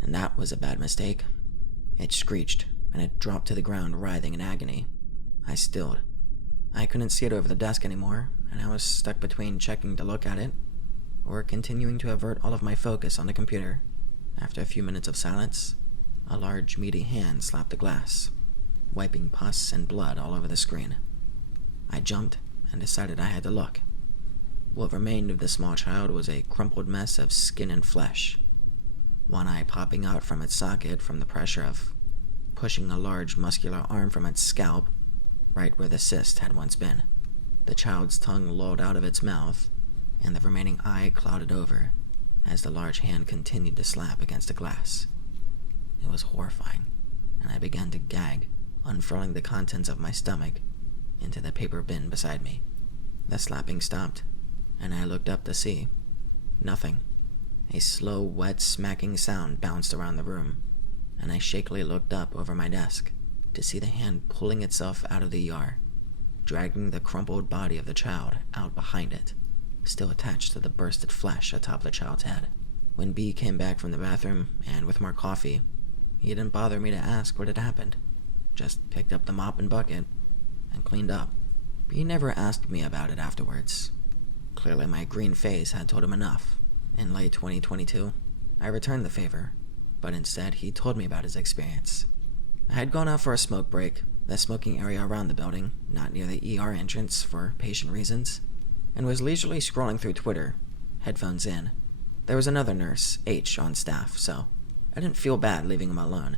And that was a bad mistake. It screeched, and it dropped to the ground, writhing in agony. I stilled. I couldn't see it over the desk anymore, and I was stuck between checking to look at it or continuing to avert all of my focus on the computer. After a few minutes of silence, a large, meaty hand slapped the glass, wiping pus and blood all over the screen. I jumped and decided I had to look. What remained of the small child was a crumpled mess of skin and flesh, one eye popping out from its socket from the pressure of pushing a large muscular arm from its scalp, right where the cyst had once been. The child's tongue lolled out of its mouth, and the remaining eye clouded over as the large hand continued to slap against the glass. It was horrifying, and I began to gag, unfurling the contents of my stomach into the paper bin beside me. The slapping stopped, and I looked up to see nothing. A slow, wet, smacking sound bounced around the room, and I shakily looked up over my desk to see the hand pulling itself out of the ER, dragging the crumpled body of the child out behind it, still attached to the bursted flesh atop the child's head. When B came back from the bathroom, and with more coffee, he didn't bother me to ask what had happened, just picked up the mop and bucket and cleaned up. B never asked me about it afterwards. Clearly my green face had told him enough. In late 2022, I returned the favor, but instead he told me about his experience. I had gone out for a smoke break, the smoking area around the building, not near the ER entrance for patient reasons, and was leisurely scrolling through Twitter, headphones in. There was another nurse, H, on staff, so I didn't feel bad leaving him alone.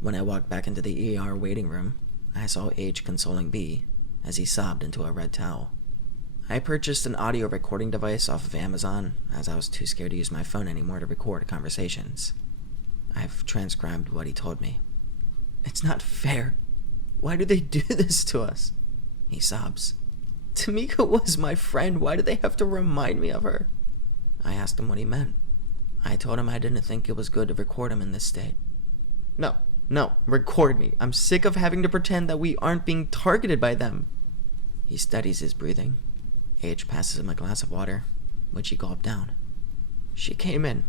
When I walked back into the ER waiting room, I saw H consoling B as he sobbed into a red towel. I purchased an audio recording device off of Amazon, as I was too scared to use my phone anymore to record conversations. I've transcribed what he told me. "It's not fair. Why do they do this to us?" he sobs. "Tamika was my friend. Why do they have to remind me of her?" I asked him what he meant. I told him I didn't think it was good to record him in this state. No, record me. I'm sick of having to pretend that we aren't being targeted by them." He steadies his breathing. H passes him a glass of water, which he gulped down. "She came in.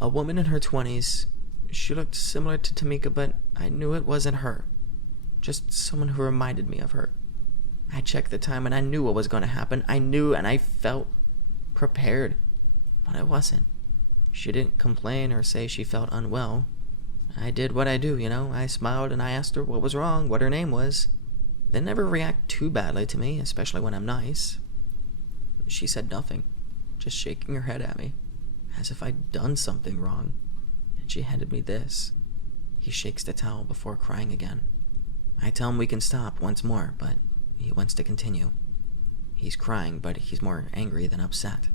A woman in her 20s. She looked similar to Tamika, but I knew it wasn't her. Just someone who reminded me of her. I checked the time and I knew what was going to happen. I knew and I felt prepared, but I wasn't. She didn't complain or say she felt unwell. I did what I do, I smiled and I asked her what was wrong, what her name was. They never react too badly to me, especially when I'm nice. She said nothing, just shaking her head at me, as if I'd done something wrong, and she handed me this." He shakes the towel before crying again. I tell him we can stop once more, but he wants to continue. He's crying, but he's more angry than upset.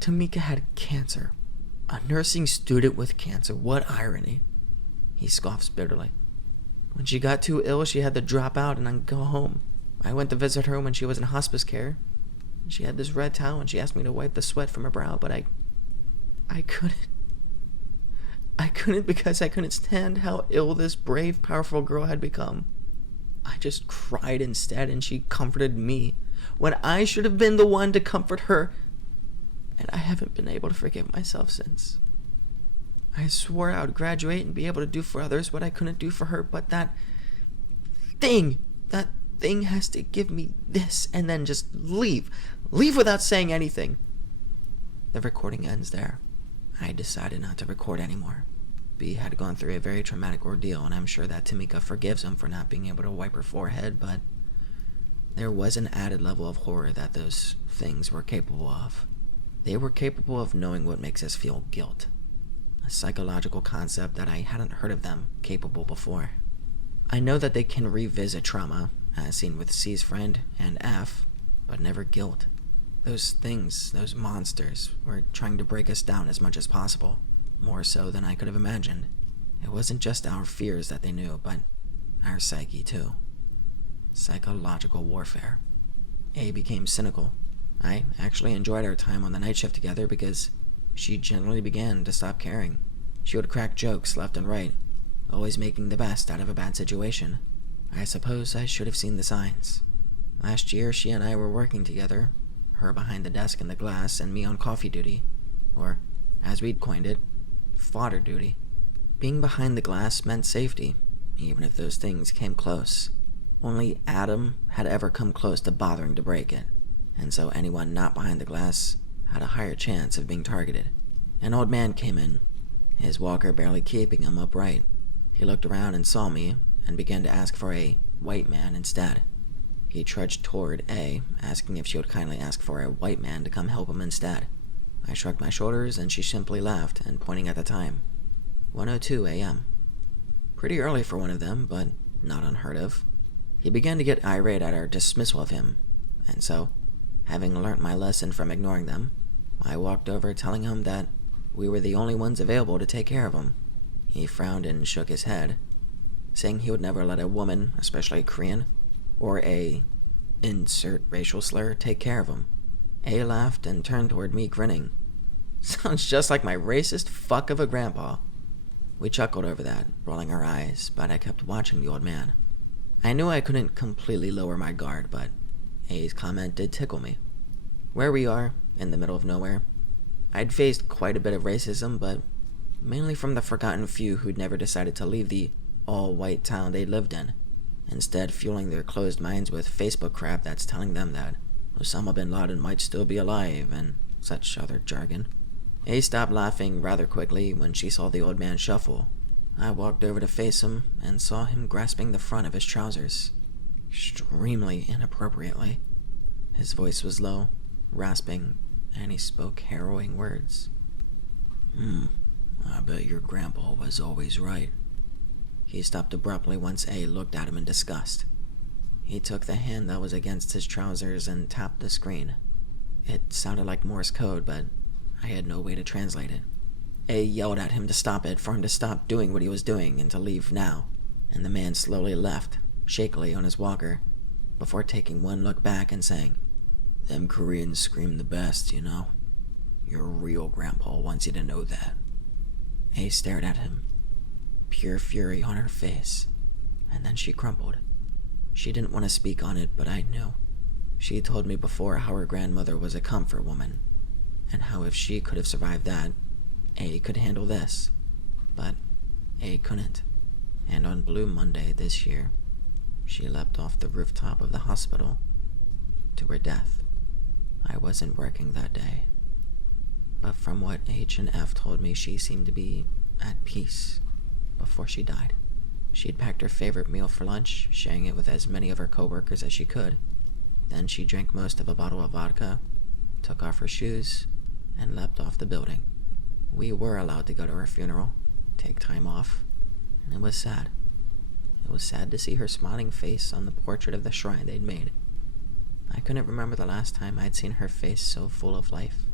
"Tamika had cancer. A nursing student with cancer. What irony." He scoffs bitterly. "When she got too ill, she had to drop out and then go home. I went to visit her when she was in hospice care. She had this red towel and she asked me to wipe the sweat from her brow, but I couldn't. I couldn't because I couldn't stand how ill this brave, powerful girl had become. I just cried instead and she comforted me when I should have been the one to comfort her, and I haven't been able to forgive myself since. I swore I would graduate and be able to do for others what I couldn't do for her, but that thing has to give me this and then just leave without saying anything." The recording ends there. I decided not to record anymore. B had gone through a very traumatic ordeal, and I'm sure that Tamika forgives him for not being able to wipe her forehead, but there was an added level of horror that those things were capable of. They were capable of knowing what makes us feel guilt. A psychological concept that I hadn't heard of them capable before. I know that they can revisit trauma, as seen with C's friend and F, but never guilt. Those things, those monsters, were trying to break us down as much as possible, more so than I could have imagined. It wasn't just our fears that they knew, but our psyche too. Psychological warfare. A became cynical. I actually enjoyed our time on the night shift together because she generally began to stop caring. She would crack jokes left and right, always making the best out of a bad situation. I suppose I should have seen the signs. Last year, she and I were working together, her behind the desk in the glass and me on coffee duty, or, as we'd coined it, fodder duty. Being behind the glass meant safety, even if those things came close. Only Adam had ever come close to bothering to break it, and so anyone not behind the glass had a higher chance of being targeted. An old man came in, his walker barely keeping him upright. He looked around and saw me, and began to ask for a white man instead. He trudged toward A, asking if she would kindly ask for a white man to come help him instead. I shrugged my shoulders, and she simply laughed, and pointing at the time. 1:02 a.m. Pretty early for one of them, but not unheard of. He began to get irate at our dismissal of him, and so, having learnt my lesson from ignoring them, I walked over telling him that we were the only ones available to take care of him. He frowned and shook his head, saying he would never let a woman, especially Korean, or a insert racial slur, take care of him. A laughed and turned toward me, grinning. Sounds just like my racist fuck of a grandpa. We chuckled over that, rolling our eyes, but I kept watching the old man. I knew I couldn't completely lower my guard, but A's comment did tickle me. Where we are, in the middle of nowhere, I'd faced quite a bit of racism, but mainly from the forgotten few who'd never decided to leave the all-white town they lived in, instead fueling their closed minds with Facebook crap that's telling them that Osama bin Laden might still be alive and such other jargon. A stopped laughing rather quickly when she saw the old man shuffle. I walked over to face him and saw him grasping the front of his trousers, extremely inappropriately. His voice was low, rasping, and he spoke harrowing words. I bet your grandpa was always right. He stopped abruptly once A looked at him in disgust. He took the hand that was against his trousers and tapped the screen. It sounded like Morse code, but I had no way to translate it. A yelled at him to stop it, for him to stop doing what he was doing and to leave now, and the man slowly left, shakily on his walker, before taking one look back and saying, "Them Koreans scream the best, you know. Your real grandpa wants you to know that." A stared at him, pure fury on her face, and then she crumpled. She didn't want to speak on it, but I knew. She told me before how her grandmother was a comfort woman, and how if she could have survived that, A could handle this. But A couldn't, and on Blue Monday this year, she leapt off the rooftop of the hospital to her death. I wasn't working that day, but from what H and F told me, she seemed to be at peace before she died. She'd packed her favorite meal for lunch, sharing it with as many of her coworkers as she could. Then she drank most of a bottle of vodka, took off her shoes, and leapt off the building. We were allowed to go to her funeral, take time off, and it was sad. It was sad to see her smiling face on the portrait of the shrine they'd made. I couldn't remember the last time I'd seen her face so full of life,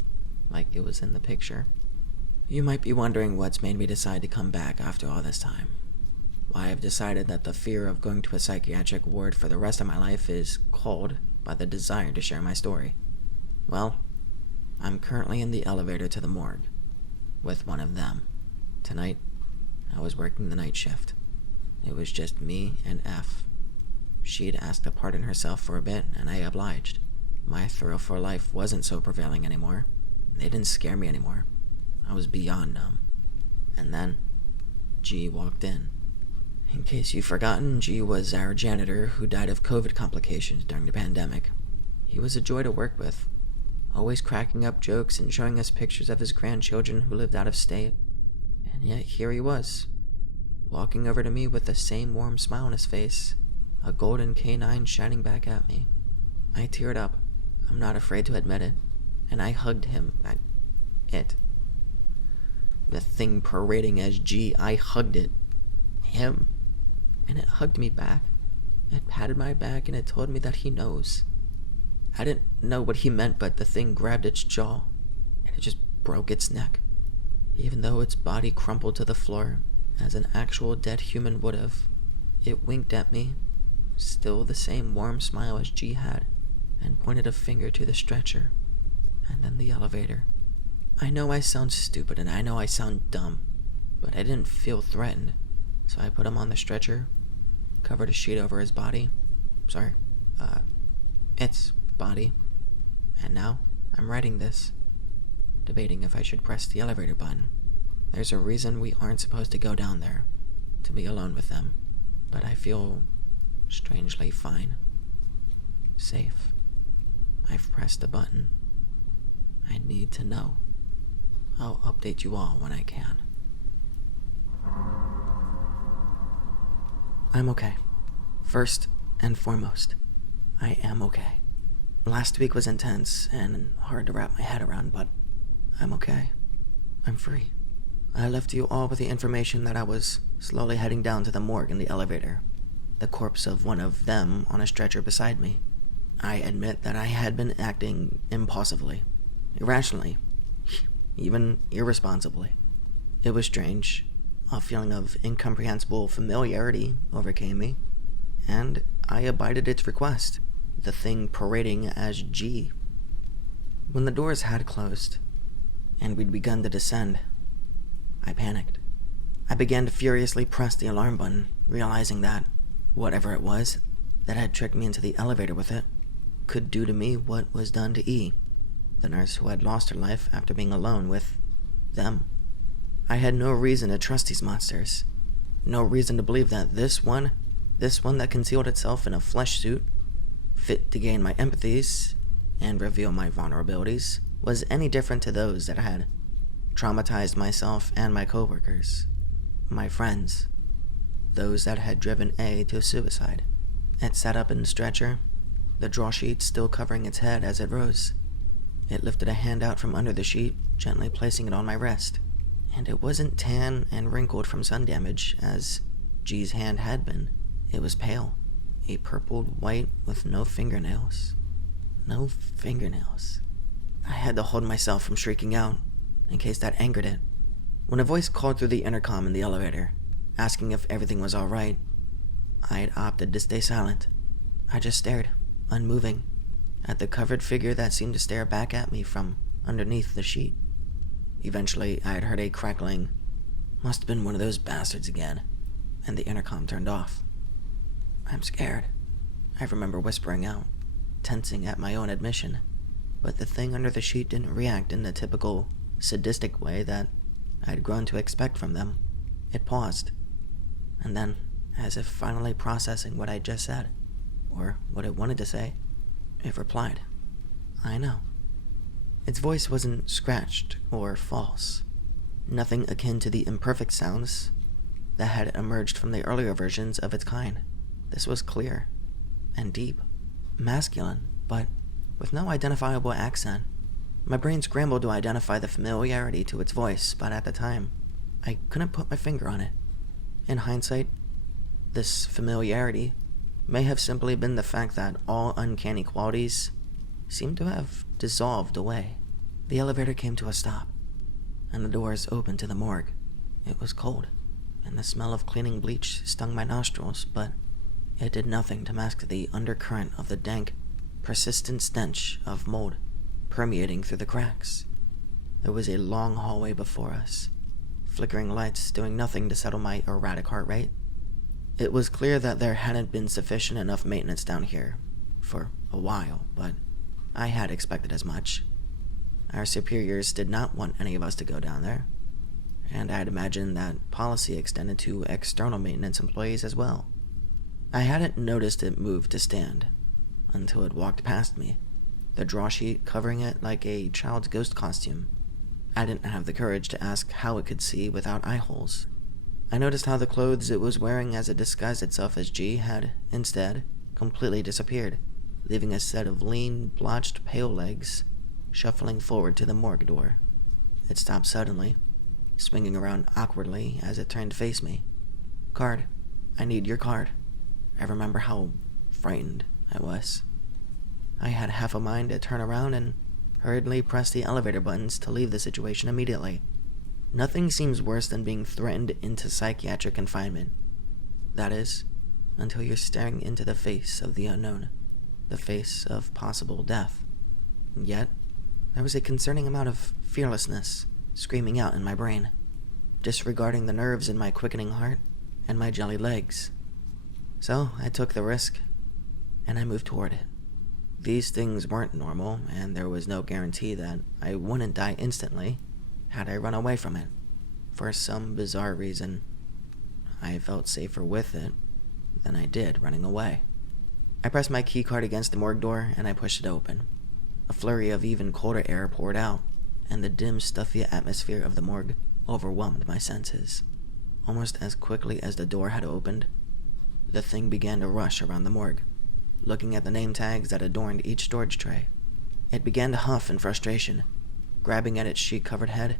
like it was in the picture. You might be wondering what's made me decide to come back after all this time. Why I've decided that the fear of going to a psychiatric ward for the rest of my life is culled by the desire to share my story. Well, I'm currently in the elevator to the morgue, with one of them. Tonight, I was working the night shift. It was just me and F. She'd asked to pardon herself for a bit, and I obliged. My thrill for life wasn't so prevailing anymore. They didn't scare me anymore. I was beyond numb. And then, G walked in. In case you've forgotten, G was our janitor who died of COVID complications during the pandemic. He was a joy to work with, always cracking up jokes and showing us pictures of his grandchildren who lived out of state. And yet here he was, walking over to me with the same warm smile on his face, a golden canine shining back at me. I teared up, I'm not afraid to admit it, and I hugged him. The thing parading as G, I hugged it. Him. And it hugged me back. It patted my back and it told me that he knows. I didn't know what he meant, but the thing grabbed its jaw, and it just broke its neck, even though its body crumpled to the floor, as an actual dead human would have. It winked at me, still the same warm smile as G had, and pointed a finger to the stretcher, and then the elevator. I know I sound stupid, and I know I sound dumb, but I didn't feel threatened, so I put him on the stretcher, covered a sheet over his body. Its body. And now, I'm writing this, debating if I should press the elevator button. There's a reason we aren't supposed to go down there, to be alone with them. but I feel strangely fine. Safe. I've pressed the button. I need to know. I'll update you all when I can. I'm okay. First and foremost, I am okay. Last week was intense and hard to wrap my head around, but I'm okay. I'm free. I left you all with the information that I was slowly heading down to the morgue in the elevator, the corpse of one of them on a stretcher beside me. I admit that I had been acting impulsively, irrationally, even irresponsibly. It was strange. A feeling of incomprehensible familiarity overcame me, and I abided its request, the thing parading as G. When the doors had closed, and we'd begun to descend, I panicked. I began to furiously press the alarm button, realizing that whatever it was that had tricked me into the elevator with it could do to me what was done to E, the nurse who had lost her life after being alone with them. I had no reason to trust these monsters. No reason to believe that this one that concealed itself in a flesh suit, fit to gain my empathies and reveal my vulnerabilities, was any different to those that had traumatized myself and my coworkers, my friends, those that had driven A to suicide. It sat up in the stretcher, the draw sheet still covering its head as it rose. It lifted a hand out from under the sheet, gently placing it on my wrist, and it wasn't tan and wrinkled from sun damage as G's hand had been. It was pale, a purpled white with no fingernails. No fingernails. I had to hold myself from shrieking out, in case that angered it. When a voice called through the intercom in the elevator, asking if everything was alright, I had opted to stay silent. I just stared, unmoving, at the covered figure that seemed to stare back at me from underneath the sheet. Eventually, I had heard a crackling, "Must have been one of those bastards again," and the intercom turned off. "I'm scared," I remember whispering out, tensing at my own admission, but the thing under the sheet didn't react in the typical sadistic way that I'd grown to expect from them. It paused, and then, as if finally processing what I'd just said, or what it wanted to say, it replied, "I know." Its voice wasn't scratched or false, nothing akin to the imperfect sounds that had emerged from the earlier versions of its kind. This was clear and deep, masculine, but with no identifiable accent. My brain scrambled to identify the familiarity to its voice, but at the time, I couldn't put my finger on it. In hindsight, this familiarity may have simply been the fact that all uncanny qualities seemed to have dissolved away. The elevator came to a stop, and the doors opened to the morgue. It was cold, and the smell of cleaning bleach stung my nostrils, but it did nothing to mask the undercurrent of the dank, persistent stench of mold permeating through the cracks. There was a long hallway before us, flickering lights doing nothing to settle my erratic heart rate. It was clear that there hadn't been sufficient enough maintenance down here for a while, but I had expected as much. Our superiors did not want any of us to go down there, and I'd imagined that policy extended to external maintenance employees as well. I hadn't noticed it move to stand until it walked past me, the draw sheet covering it like a child's ghost costume. I didn't have the courage to ask how it could see without eye holes. I noticed how the clothes it was wearing as it disguised itself as G had, instead, completely disappeared, leaving a set of lean, blotched, pale legs shuffling forward to the morgue door. It stopped suddenly, swinging around awkwardly as it turned to face me. "Card. I need your card." I remember how frightened I was. I had half a mind to turn around and hurriedly press the elevator buttons to leave the situation immediately. Nothing seems worse than being threatened into psychiatric confinement. That is, until you're staring into the face of the unknown, the face of possible death. Yet, there was a concerning amount of fearlessness screaming out in my brain, disregarding the nerves in my quickening heart and my jelly legs. So I took the risk, and I moved toward it. These things weren't normal, and there was no guarantee that I wouldn't die instantly had I run away from it. For some bizarre reason, I felt safer with it than I did running away. I pressed my keycard against the morgue door and I pushed it open. A flurry of even colder air poured out, and the dim, stuffy atmosphere of the morgue overwhelmed my senses. Almost as quickly as the door had opened, the thing began to rush around the morgue, looking at the name tags that adorned each storage tray. It began to huff in frustration, grabbing at its sheet-covered head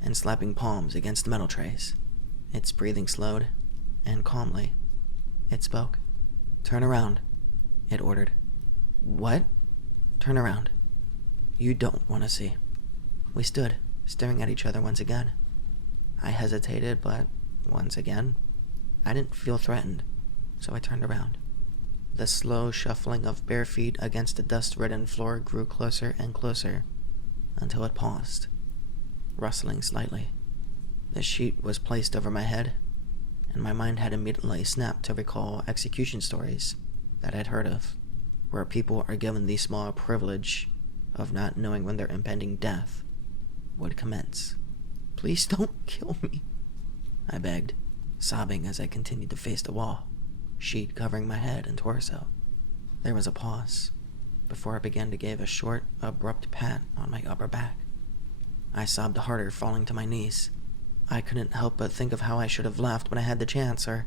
and slapping palms against the metal trays. Its breathing slowed, and calmly, it spoke. "Turn around," it ordered. "What?" "Turn around. You don't want to see." We stood, staring at each other once again. I hesitated, but once again, I didn't feel threatened, so I turned around. The slow shuffling of bare feet against the dust-ridden floor grew closer and closer until it paused, rustling slightly. The sheet was placed over my head, and my mind had immediately snapped to recall execution stories that I'd heard of, where people are given the small privilege of not knowing when their impending death would commence. "Please don't kill me," I begged, sobbing as I continued to face the wall, sheet covering my head and torso. There was a pause before I began to give a short, abrupt pat on my upper back. I sobbed harder, falling to my knees. I couldn't help but think of how I should have laughed when I had the chance, or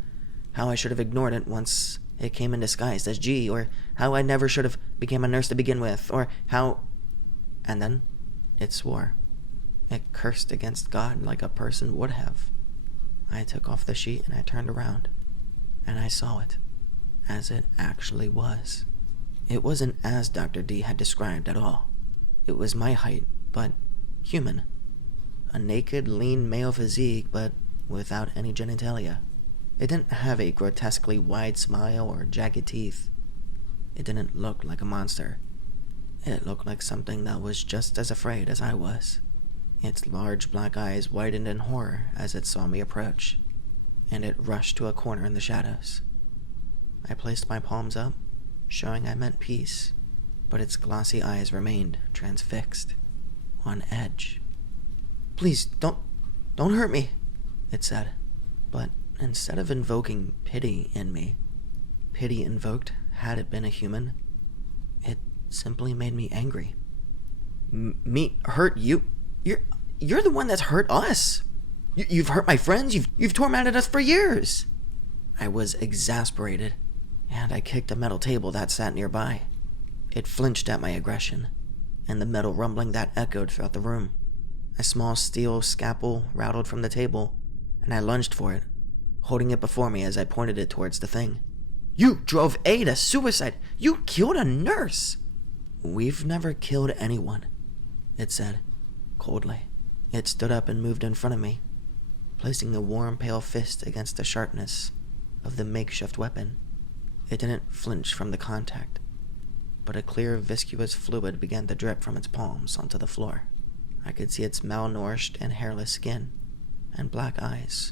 how I should have ignored it once it came in disguised as G, or how I never should have become a nurse to begin with, or how... And then it swore. It cursed against God like a person would have. I took off the sheet and I turned around, and I saw it, as it actually was. It wasn't as Dr. D had described at all. It was my height, but human. A naked, lean male physique, but without any genitalia. It didn't have a grotesquely wide smile or jagged teeth. It didn't look like a monster. It looked like something that was just as afraid as I was. Its large black eyes widened in horror as it saw me approach, and it rushed to a corner in the shadows. I placed my palms up, showing I meant peace, but its glossy eyes remained transfixed, on edge. "Please, don't hurt me," it said. But instead of invoking pity in me, pity invoked had it been a human, it simply made me angry. Me hurt you? You're the one that's hurt us. You've hurt my friends. You've tormented us for years. I was exasperated, and I kicked a metal table that sat nearby. It flinched at my aggression, and the metal rumbling that echoed throughout the room. A small steel scalpel rattled from the table, and I lunged for it, holding it before me as I pointed it towards the thing. "You drove A to suicide. You killed a nurse." "We've never killed anyone," it said, coldly. It stood up and moved in front of me, placing a warm, pale fist against the sharpness of the makeshift weapon. It didn't flinch from the contact, but a clear, viscous fluid began to drip from its palms onto the floor. I could see its malnourished and hairless skin, and black eyes.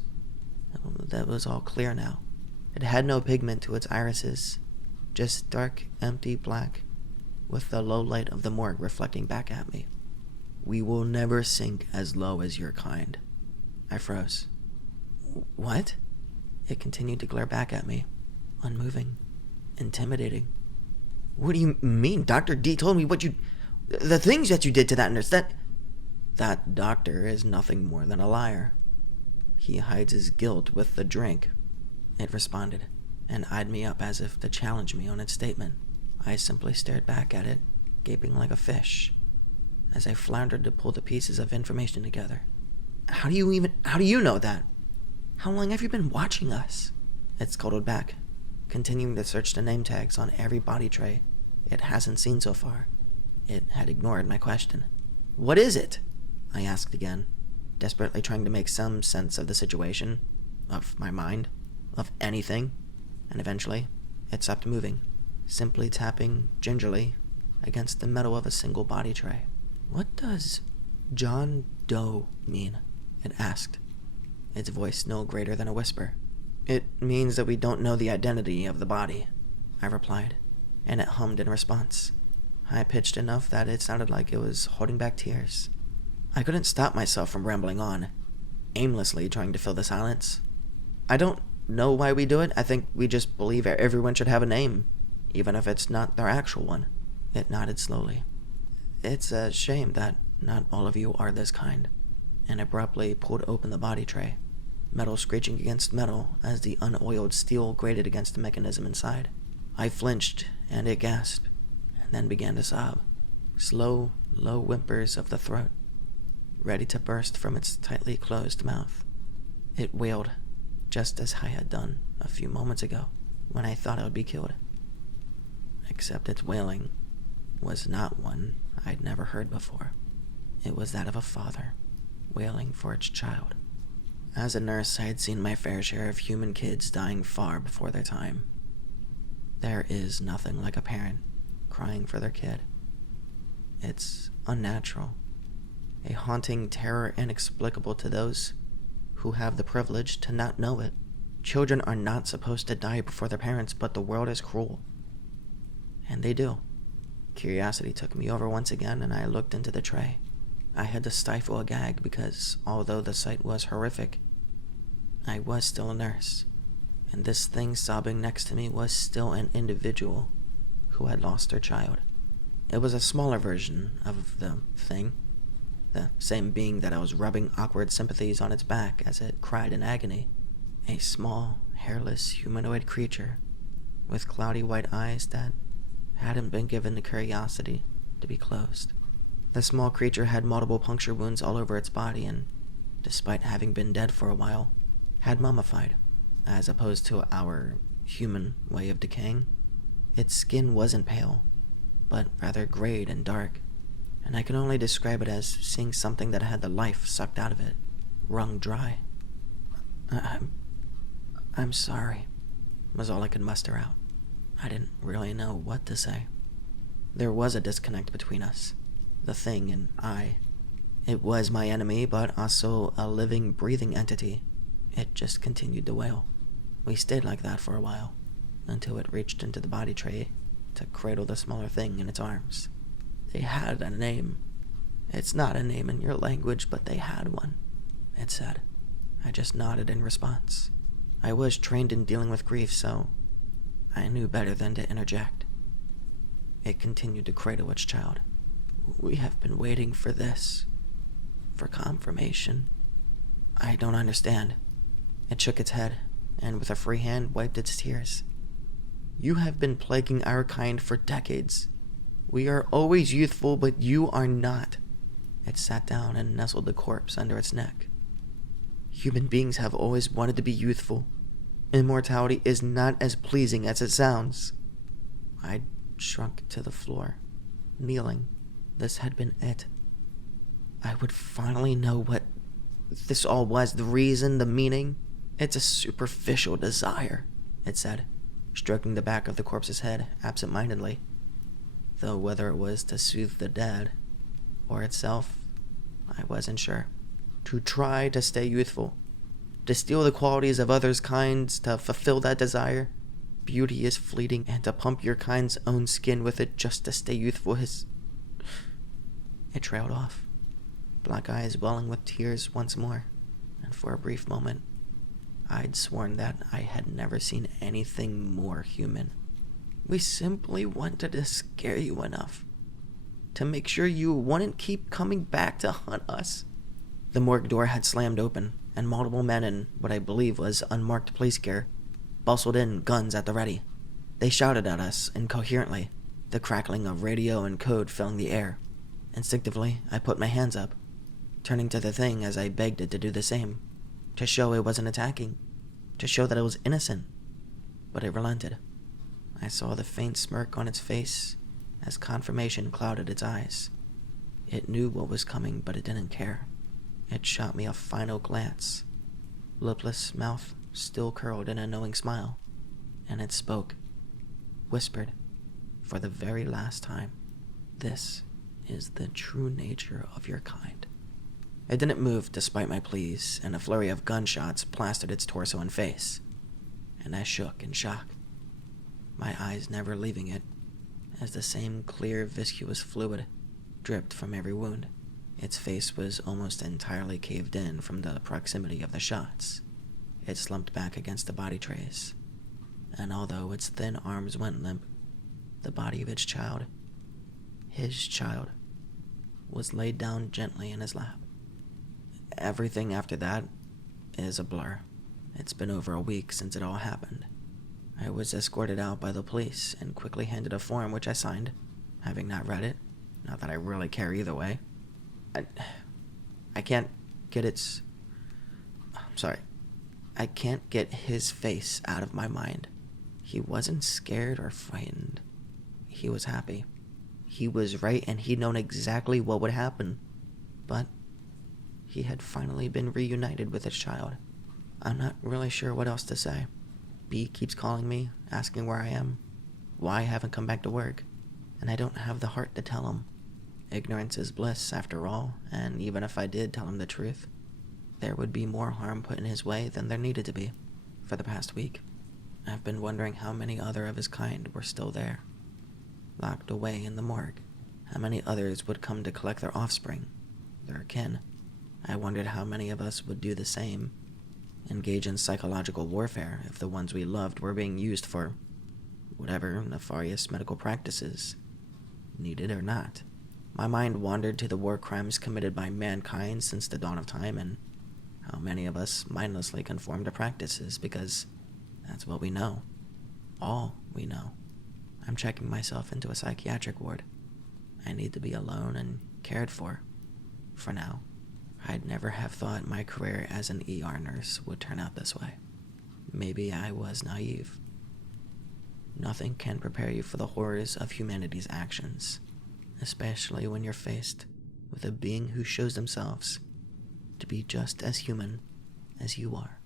That was all clear now. It had no pigment to its irises, just dark, empty black, with the low light of the morgue reflecting back at me. "We will never sink as low as your kind." I froze. "What?" It continued to glare back at me, unmoving, intimidating. "What do you mean? Dr. D told me the things that you did to that nurse, That doctor is nothing more than a liar. He hides his guilt with the drink," it responded, and eyed me up as if to challenge me on its statement. I simply stared back at it, gaping like a fish, as I floundered to pull the pieces of information together. How do you know that? How long have you been watching us?" It scuttled back, continuing to search the name tags on every body tray it hasn't seen so far. It had ignored my question. "What is it?" I asked again, desperately trying to make some sense of the situation, of my mind, of anything, and eventually it stopped moving, simply tapping gingerly against the metal of a single body tray. "What does John Doe mean?" it asked, its voice no greater than a whisper. "It means that we don't know the identity of the body," I replied, and it hummed in response, high-pitched enough that it sounded like it was holding back tears. I couldn't stop myself from rambling on, aimlessly trying to fill the silence. "I don't know why we do it. I think we just believe everyone should have a name, even if it's not their actual one. It nodded slowly. It's a shame that not all of you are this kind, and abruptly pulled open the body tray, metal screeching against metal as the unoiled steel grated against the mechanism inside. I flinched, and it gasped, and then began to sob. Slow, low whimpers of the throat, ready to burst from its tightly closed mouth. It wailed, just as I had done a few moments ago when I thought I would be killed. Except its wailing was not one I'd never heard before. It was that of a father wailing for its child. As a nurse, I had seen my fair share of human kids dying far before their time. There is nothing like a parent crying for their kid. It's unnatural, a haunting terror inexplicable to those who have the privilege to not know it. Children are not supposed to die before their parents, but the world is cruel. And they do. Curiosity took me over once again, and I looked into the tray. I had to stifle a gag because, although the sight was horrific, I was still a nurse, and this thing sobbing next to me was still an individual who had lost their child. It was a smaller version of the thing, the same being that I was rubbing awkward sympathies on its back as it cried in agony. A small, hairless, humanoid creature with cloudy white eyes that hadn't been given the curiosity to be closed. The small creature had multiple puncture wounds all over its body and, despite having been dead for a while, had mummified, as opposed to our human way of decaying. Its skin wasn't pale, but rather grayed and dark, and I can only describe it as seeing something that had the life sucked out of it, wrung dry. I'm sorry, was all I could muster out. I didn't really know what to say. There was a disconnect between us, the thing and I. It was my enemy, but also a living, breathing entity. It just continued to wail. We stayed like that for a while, until it reached into the body tray to cradle the smaller thing in its arms. They had a name. It's not a name in your language, but they had one, it said. I just nodded in response. I was trained in dealing with grief, so I knew better than to interject. It continued to cradle its child. We have been waiting for this. For confirmation. I don't understand. It shook its head, and with a free hand wiped its tears. You have been plaguing our kind for decades. We are always youthful, but you are not. It sat down and nestled the corpse under its neck. Human beings have always wanted to be youthful. Immortality is not as pleasing as it sounds. I shrunk to the floor, kneeling. This had been it. I would finally know what this all was, the reason, the meaning. It's a superficial desire, it said, stroking the back of the corpse's head absent-mindedly. Though whether it was to soothe the dead, or itself, I wasn't sure. To try to stay youthful, to steal the qualities of others' kinds, to fulfill that desire. Beauty is fleeting, and to pump your kind's own skin with it just to stay youthful is... It trailed off, black eyes welling with tears once more, and for a brief moment, I'd sworn that I had never seen anything more human. We simply wanted to scare you enough to make sure you wouldn't keep coming back to hunt us. The morgue door had slammed open, and multiple men in what I believe was unmarked police gear bustled in, guns at the ready. They shouted at us incoherently, the crackling of radio and code filling the air. Instinctively, I put my hands up, turning to the thing as I begged it to do the same, to show it wasn't attacking, to show that it was innocent. But it relented. I saw the faint smirk on its face as confirmation clouded its eyes. It knew what was coming, but it didn't care. It shot me a final glance, lipless mouth still curled in a knowing smile, and it spoke, whispered, for the very last time, "This is the true nature of your kind." It didn't move despite my pleas, and a flurry of gunshots plastered its torso and face, and I shook in shock, my eyes never leaving it, as the same clear, viscous fluid dripped from every wound. Its face was almost entirely caved in from the proximity of the shots. It slumped back against the body trays, and although its thin arms went limp, the body of its child, his child, was laid down gently in his lap. Everything after that is a blur. It's been over a week since it all happened. I was escorted out by the police and quickly handed a form which I signed, having not read it. Not that I really care either way. I can't get its... Sorry. I can't get his face out of my mind. He wasn't scared or frightened. He was happy. He was right, and he'd known exactly what would happen. But he had finally been reunited with his child. I'm not really sure what else to say. B keeps calling me, asking where I am, why I haven't come back to work, and I don't have the heart to tell him. Ignorance is bliss, after all, and even if I did tell him the truth, there would be more harm put in his way than there needed to be. For the past week, I've been wondering how many other of his kind were still there, locked away in the morgue. How many others would come to collect their offspring, their kin. I wondered how many of us would do the same, engage in psychological warfare if the ones we loved were being used for whatever nefarious medical practices, needed or not. My mind wandered to the war crimes committed by mankind since the dawn of time, and how many of us mindlessly conform to practices because that's what we know. All we know. I'm checking myself into a psychiatric ward. I need to be alone and cared for now. I'd never have thought my career as an ER nurse would turn out this way. Maybe I was naive. Nothing can prepare you for the horrors of humanity's actions, especially when you're faced with a being who shows themselves to be just as human as you are.